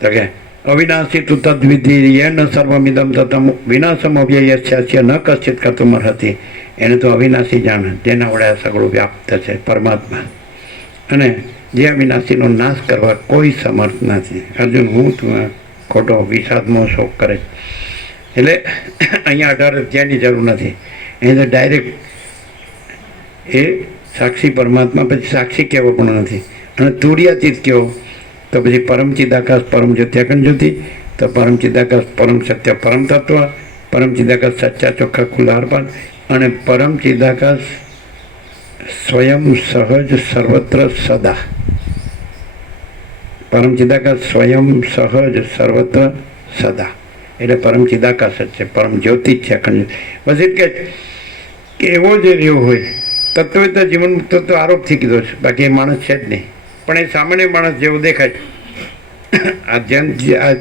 તો કે અવિનાશી તું તદ્વિધિ યેન સર્વમિદમ તતમ વિનાશમ અવ્યયસ્ય ન કશ્ચિત કર્તુમ અર્હતિ. એને તો અવિનાશી જાણે, જેના વડે આ સગળું વ્યાપ્ત છે પરમાત્મા, અને જે અવિનાશીનો નાશ કરવા કોઈ સમર્થ નથી. અર્જુન, હું તું ખોટો વિષાદમાં શોક કરે. એટલે અહીંયા 18 અધ્યાયની જરૂર નથી. અહીં તો ડાયરેક્ટ એ સાક્ષી પરમાત્મા, પછી સાક્ષી કહેવો પણ નથી, અને તુર્યાતીત કહેવો તો પછી પરમ ચિદાકાશ પરમ જ્યોતિ અખંડ જ્યોતિ, તો પરમ ચિદાકાશ પરમ સત્ય પરમ તત્વ, પરમ ચિદાકાશ સચ્ચા ચોખ્ખા ખુલ્લા અર્પણ, અને પરમ ચિદાકાશ સ્વયં સહજ સર્વત્ર સદા. પરમ ચિદાકાશ સ્વયં સહજ સર્વત્ર સદા, એટલે પરમ ચિદાકાશ જ છે, પરમ જ્યોતિ જ છે, અખંડ. બસ એટલે કે એવો જે રહ્યો હોય તત્વતા જીવન મુક્ત તો આરોપથી કીધો છે, બાકી એ માણસ છે જ નહીં. પણ એ સામાન્ય માણસ જેવો દેખાય. આ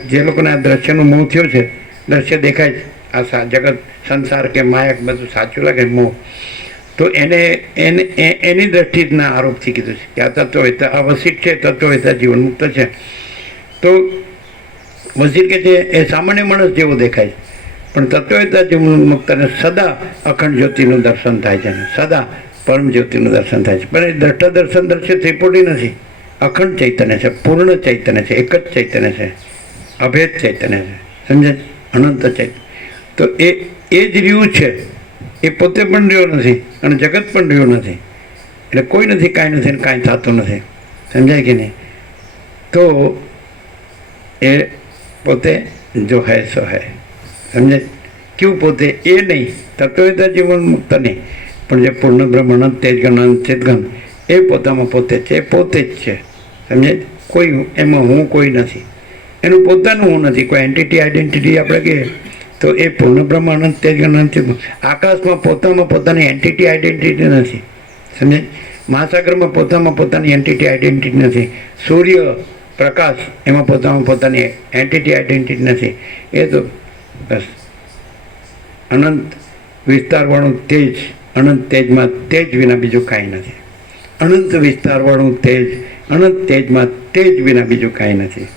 જે લોકોને આ દ્રશ્યનો મોહ થયો છે, દ્રશ્ય દેખાય છે, આ જગત સંસાર કે માયા બધું સાચું લાગે મોહ, તો એની દ્રષ્ટિના આરોપથી કીધું છે કે આ તત્વવેતા આ વસિત છે, તત્વવેતા જીવન મુક્ત છે. તો વસિત કે છે એ સામાન્ય માણસ જેવો દેખાય છે, પણ તત્વવેતા જીવન મુક્તને સદા અખંડ જ્યોતિનું દર્શન થાય છે, સદા પરમ જ્યોતિનું દર્શન થાય છે. પણ એ દ્રષ્ટા દર્શન દ્રશ્ય ત્રિપુટી નથી, અખંડ ચૈતન્ય છે, પૂર્ણ ચૈતન્ય છે, એક જ ચૈતન્ય છે, અભેદ ચૈતન્ય છે, સમજે, અનંત ચૈતન્ય. તો એ જ રહ્યું છે, એ પોતે પણ રહ્યો નથી અને જગત પણ રહ્યું નથી, એટલે કોઈ નથી, કાંઈ નથી, કાંઈ થતું નથી. સમજાય કે નહીં? તો એ પોતે જો હૈ સો હૈ, સમજે. ક્યું પોતે? એ નહીં, તત્વવેતા જીવન મુક્ત નહીં, પણ જે પૂર્ણ બ્રહ્મ અનંત તેજગન અનંત ચેતગન, એ પોતામાં પોતે છે, એ પોતે જ છે. સમજે? કોઈ એમાં હું કોઈ નથી, એનું પોતાનું હું નથી, કોઈ એન્ટિટી આઈડેન્ટિટી આપણે કહીએ તો એ પૂર્ણ બ્રહ્મ અનંત તેજગન અનંત ચેતગન. આકાશમાં પોતામાં પોતાની એન્ટિટી આઈડેન્ટિટી નથી, સમજે. મહાસાગરમાં પોતામાં પોતાની એન્ટિટી આઈડેન્ટિટી નથી. સૂર્ય પ્રકાશ, એમાં પોતામાં પોતાની એન્ટિટી આઈડેન્ટિટી નથી. એ તો બસ અનંત વિસ્તારવાળું તેજ, અનંત તેજમાં તેજ વિના બીજું કાંઈ નથી. અનંત વિસ્તારવાળું તેજ, અનંત તેજમાં તેજ વિના બીજું કાંઈ નથી,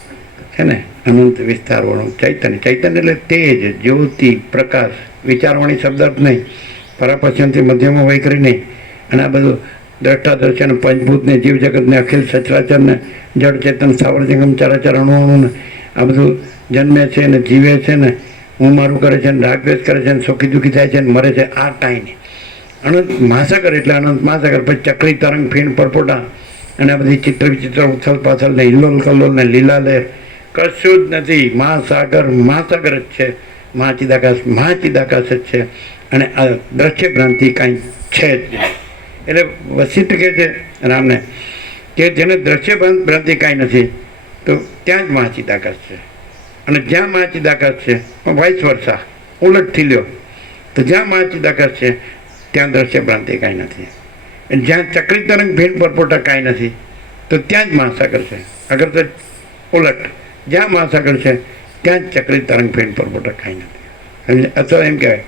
છે ને. અનંત વિસ્તારવાળું ચૈતન્ય, ચૈતન્ય એટલે તેજ, જ્યોતિ, પ્રકાશ. વિચારવાણી શબ્દ નહીં, પરાપશ્યંથી મધ્યમાં વૈખરી નહીં. અને આ બધું દ્રષ્ટા દર્શન પંચભૂતને, જીવ જગતને, અખિલ સચરાચરને, જળ ચેતન સ્થાવર જંગમ ચરાચર અણુઓને, આ બધું જન્મે છે ને જીવે છે ને હું મારું કરે છે ને રાગદ્વેષ કરે છે ને સુખી દુઃખી થાય છે ને મરે છે, આ કાંઈ નહીં. અનંત મહાસાગર એટલે અનંત મહાસાગર. પછી ચક્રી તરંગ ફીણ પરપોટા અને આ બધી ચિત્ર વિચિત્ર ઉથલ પાથલ ને હિલ્લોલ કલ્લોલ ને લીલા લહેર, કશું જ નથી. મહાસાગર મહાસાગર જ છે, મહાચિદાકાશ મહાચિદાકાશ જ છે, અને આ દ્રશ્ય ભ્રાંતિ કાંઈ છે જ નહીં. એટલે વસિષ્ઠ કહે છે રામને કે જેને દ્રશ્ય ભ્રાંતિ કાંઈ નથી, તો ત્યાં જ મહાચિદાકાશ છે. અને જ્યાં મહાચિદાકાશ છે, વાઇસ વર્ષા ઉલટથી લ્યો, તો જ્યાં મહાચિદાકાશ છે ત્યાં દ્રશ્ય ભ્રાંતિ કાંઈ નથી. જ્યાં ચક્રી તરંગ ભીણ પરપોટા કાંઈ નથી, તો ત્યાં જ મહાસાગર છે. અગર તો ઉલટ, જ્યાં મહાસાગર છે ત્યાં જ ચક્રી તરંગ ભીણ પરપોટા કાંઈ નથી. અથવા એમ કહેવાય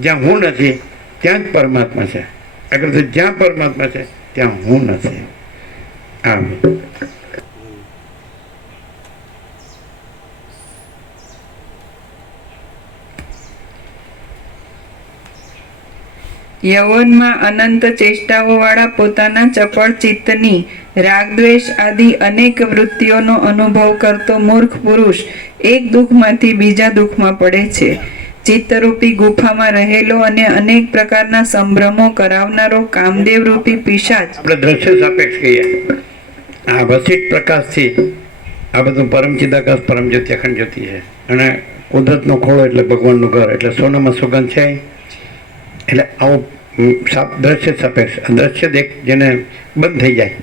જ્યાં હું નથી ત્યાં જ પરમાત્મા છે. અગર તો જ્યાં પરમાત્મા છે ત્યાં હું નથી. આમ યૌવનમાં અનંત ચેષ્ટાઓવાળા પોતાના ચપળ ચિત્તની રાગદ્વેષ આદિ અનેક વૃત્તિઓનો અનુભવ કરતો મૂર્ખ પુરુષ એક દુઃખમાંથી બીજા દુઃખમાં પડે છે. ચિત્તરૂપી ગુફામાં રહેલો અને અનેક પ્રકારના સંભ્રમો કરાવનારો કામદેવ રૂપી પિશાચ આપણે દ્રશ્ય સાપેક્ષ કહીએ. આ વસિત પ્રકાશથી આ બધું પરમ ચિદાકાશ પરમ જ્યોતિ અખંડ જ્યોતિ છે. અને કુદરતનો ખોળો એટલે ભગવાનનું ઘર એટલે સોનામાં સુગંધ છે. એટલે આવો દ્રશ્ય સાપેક્ષ દ્રશ્ય દેખ જેને બંધ થઈ જાય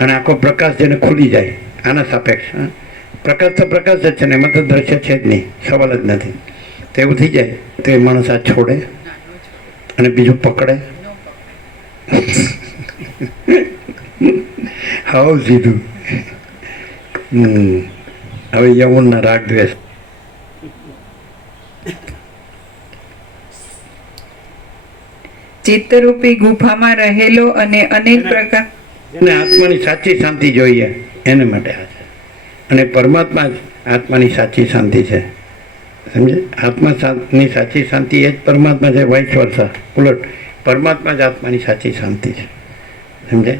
અને આખો પ્રકાશ જેને ખુલી જાય આના સાપેક્ષ. પ્રકાશ તો પ્રકાશ જ છે ને, એમાં તો દ્રશ્ય છે જ નહીં, સવાલ જ નથી. તો એવું થઈ જાય તો એ માણસ આ છોડે અને બીજું પકડે. હાવ સીધું. હવે યૌવનના રાગ દ્વેષ ચિત્તરૂપી ગુફામાં રહેલો અને અનેક પ્રકાર જેને આત્માની સાચી શાંતિ જોઈએ એને માટે આ છે. અને પરમાત્મા જ આત્માની સાચી શાંતિ છે. સમજે? આત્માની સાચી શાંતિ એ જ પરમાત્મા છે. વાઇસ વર્ષા ઉલટ પરમાત્મા જ આત્માની સાચી શાંતિ છે. સમજે?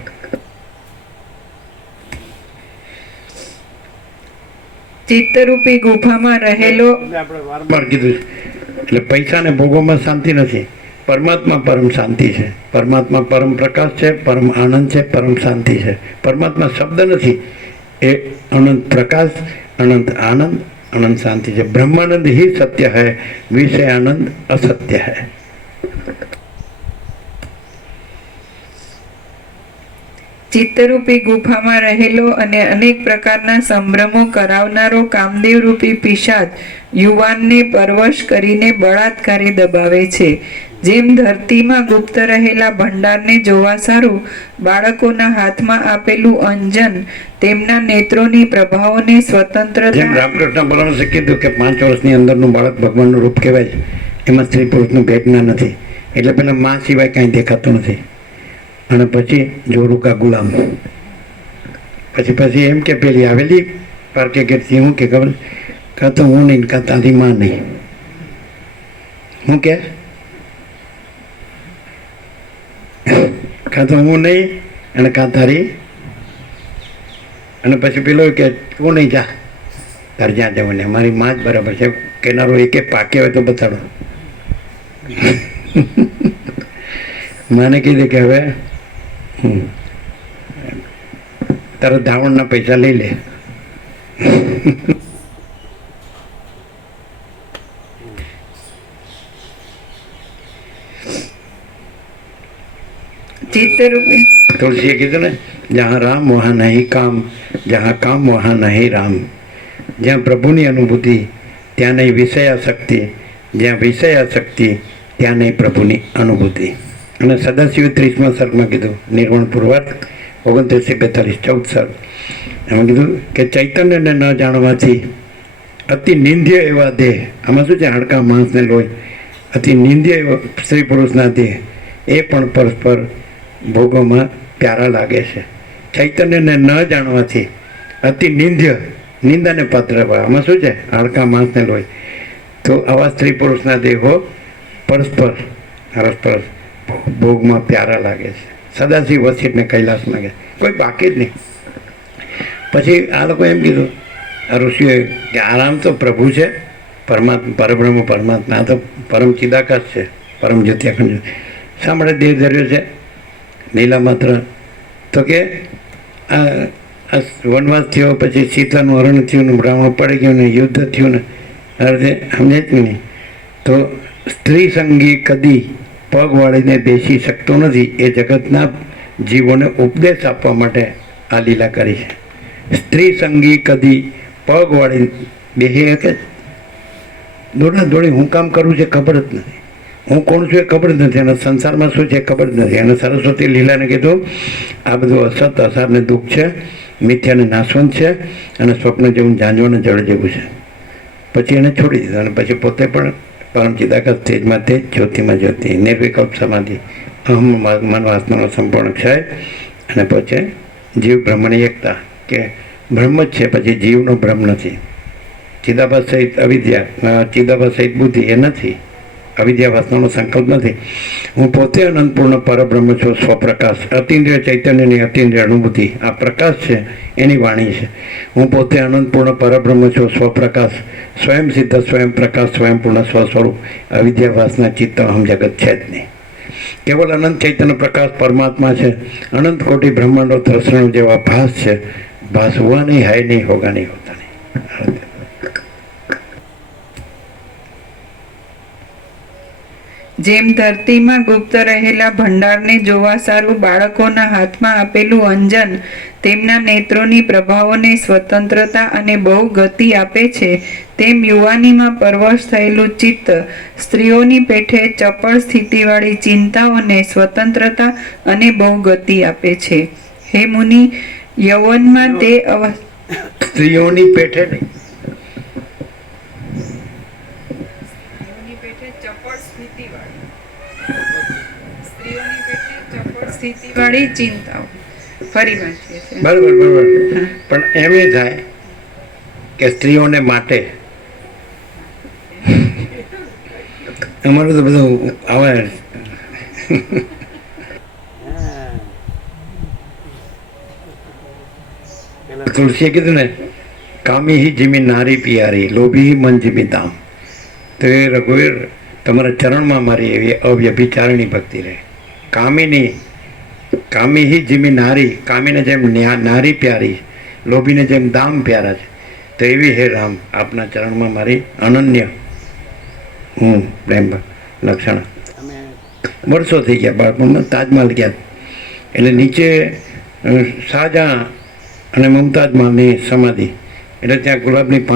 ચિત્તરૂપી ગુફામાં રહેલો આપણે વારંવાર કીધું છે. એટલે પૈસા ને ભોગોમાં શાંતિ નથી. પરમાત્મા પરમ શાંતિ છે. પરમાત્મા પરમ પ્રકાશ છે, પરમ આનંદ છે, પરમ શાંતિ છે. પરમાત્મા શબ્દ નથી, એ અનંત પ્રકાશ, અનંત આનંદ, अनंत शांति से ब्रह्मानंद ही सत्य है, विषय आनंद असत्य है. ચિત્તરૂપી ગુફામાં રહેલો અને અનેક પ્રકારના સંભ્રમો કરાવનારો કામદેવ રૂપી પિશાચ યુવાનને પરવશ કરીને બળાત્કારે દબાવે છે. જેમ ધરતીમાં ગુપ્ત રહેલા ભંડારને જોવા સારું બાળકોના હાથમાં આપેલું અંજન તેમના નેત્રોની પ્રભાવોને સ્વતંત્રતા. જેમ રામકૃષ્ણ પરમહંસે કીધું કે 5 વર્ષની અંદરનું બાળક ભગવાનનું રૂપ કહેવાય છે. એમાં સ્ત્રી પુરુષનું ભેટના નથી. એટલે પેલા માં સિવાય કાંઈ દેખાતું નથી. અને પછી જોરુકા ગુલામ. પછી એમ કે પેલી આવેલી પાર્કે ગેટથી હું કે ખબર કાં તો હું નહીં કાં તારી માં નહીં. હું કે કાં તો હું નહીં અને કાં તારી. અને પછી પેલો કે તું નહીં જા, તારે જ્યાં જવું ને મારી માં જ બરાબર છે. કેનારો એક પાકે હોય તો બતાડો. માને કીધું કે હવે તારા ધાવણના પૈસા લઈ લે. ચિત્તરૂપી તુલસીએ કીધું ને, જहाँ राम वहाँ नहीं काम, जहाँ काम वहाँ नहीं राम. જ્યાં પ્રભુની અનુભૂતિ ત્યાં નહીં વિષયાશક્તિ, જ્યાં વિષયાશક્તિ ત્યાં નહીં પ્રભુની અનુભૂતિ. અને સદાશિવ 30મા સર્ગમાં કીધું, નિર્વાણ પૂર્વાર્થ 2942 સર્ગ. એમાં કીધું કે ચૈતન્યને ન જાણવાથી અતિ નિંદ્ય એવા દેહ, આમાં શું છે હાડકા માંસને લોહી, અતિ નિંદ્ય એવા સ્ત્રી પુરુષના દેહ એ પણ પરસ્પર ભોગોમાં પ્યારા લાગે છે. ચૈતન્યને ન જાણવાથી અતિ નિંદ્ય, નિંદાને પાત્ર, આમાં શું છે હાડકા માંસને લોહી. તો આવા સ્ત્રી પુરુષના દેહો પરસ્પર ભોગમાં પ્યારા લાગે છે. સદાશિવ વસિષ્ઠને કૈલાસમાં ગયા, કોઈ બાકી જ નહીં. પછી આ લોકો એમ કીધું આ ઋષિઓએ કે આરામ તો પ્રભુ છે, પરમાત્મા પરબ્રહ્મ પરમાત્મા, આ તો પરમ ચિદાકાશ છે, પરમ જ્યોતિ અખંડ જ્યોતિ. શા માટે દેહ ધર્યો છે લીલા માત્ર? તો કે આ વનવાસ થયો, પછી સીતાનું હરણ થયું ને બ્રાહ્મણ પડી ગયું ને યુદ્ધ થયું ને અર્થે સમજે જ નહીં. તો સ્ત્રી સંગી કદી પગ વાળીને બેસી શકતો નથી. એ જગતના જીવોને ઉપદેશ આપવા માટે આ લીલા કરી છે. સ્ત્રી સંગી કદી પગ વાળી બેસી શકે? દોડા દોડી હું કામ કરું છે ખબર જ નથી, હું કોણ છું એ ખબર જ નથી, અને સંસારમાં શું છે ખબર જ નથી. અને સરસ્વતી લીલાને કીધું આ બધું અસત અસારને દુઃખ છે, મિથ્યાને નાશવંત છે, અને સ્વપ્ન જેવું ઝાંઝવાને જળ જેવું છે. પછી એને છોડી દીધું અને પછી પોતે પણ પરમ ચિદાકાશ તેજમાં તે જ્યોતિમાં જ્યોતિ, નિર્વિકલ્પ સમાધિ, અહમ મન વાસનાનો સંપૂર્ણ ક્ષય, અને પછી જીવ બ્રહ્મની એકતા, કે બ્રહ્મ જ છે, પછી જીવનો બ્રહ્મ નથી. ચિદાભાસ સહિત અવિદ્યા, ચિદાભાસ સહિત બુદ્ધિ એ નથી. અવિદ્યાવાસનાનો સંકલ્પ નથી. હું પોતે અનંતપૂર્ણ પરબ્રહ્મ છું, સ્વપ્રકાશ, અતિન્દ્રિય ચૈતન્યની અતિન્દ્રિય અનુભૂતિ. આ પ્રકાશ છે એની વાણી છે. હું પોતે અનંતપૂર્ણ પરબ્રહ્મ છું, સ્વપ્રકાશ, સ્વયં સિદ્ધ, સ્વયં પ્રકાશ, સ્વયંપૂર્ણ સ્વસ્વરૂપ. અવિદ્યાવાસના ચિત્ત અહમ જગત છે જ નહીં. કેવલ અનંત ચૈતન્ય પ્રકાશ પરમાત્મા છે. અનંત કોટી બ્રહ્માંડો ત્રસણો જેવા ભાસ છે. ભાસ હુआ नहीं, है नहीं, होगा नहीं, होता नहीं. જેમ ધરતીમાં ગુપ્ત રહેલા ભંડારને જોવા સારું બાળકોના હાથમાં આપેલું અંજન તેમના નેત્રોની પ્રભાવોને સ્વતંત્રતા અને બહુ ગતિ આપે છે, તેમ યુવાનીમાં પરવશ થયેલું ચિત્ત સ્ત્રીઓની પેઠે ચપળ સ્થિતિવાળી ચિંતાઓને સ્વતંત્રતા અને બહુ ગતિ આપે છે. હે મુનિ, યૌવનમાં તે સ્ત્રીઓની પેઠે નહીં, સ્થિતિવાળી ચિંતાઓ. ફરી વાંચીએ છીએ. બરાબર બરાબર. પણ એમ એ થાય કે સ્ત્રીઓને માટે અમારું તો બધું આવે. તુલસીએ કીધું ને, કામી હી જીમી નારી પિયારી, લોભી હી મન જીમી દામ. તો એ રઘુવીર, તમારા ચરણમાં મારી એવી અવ્યભિચારણી ભક્તિ રહે. કામીની, કામી હી જીમી નારી, કામીને જેમ નારી પ્યારી, લોભીને જેમ દામ પ્યારા છે, તો એવી હે રામ આપના ચરણમાં મારી અનન્ય હું પ્રેમ લક્ષણ. વર્ષો થઈ ગયા બાળપણમાં તાજમહાલ ગયા, એટલે નીચે શાહજહાં અને મુમતાજ માની સમાધિ, એટલે ત્યાં ગુલાબની પાંખ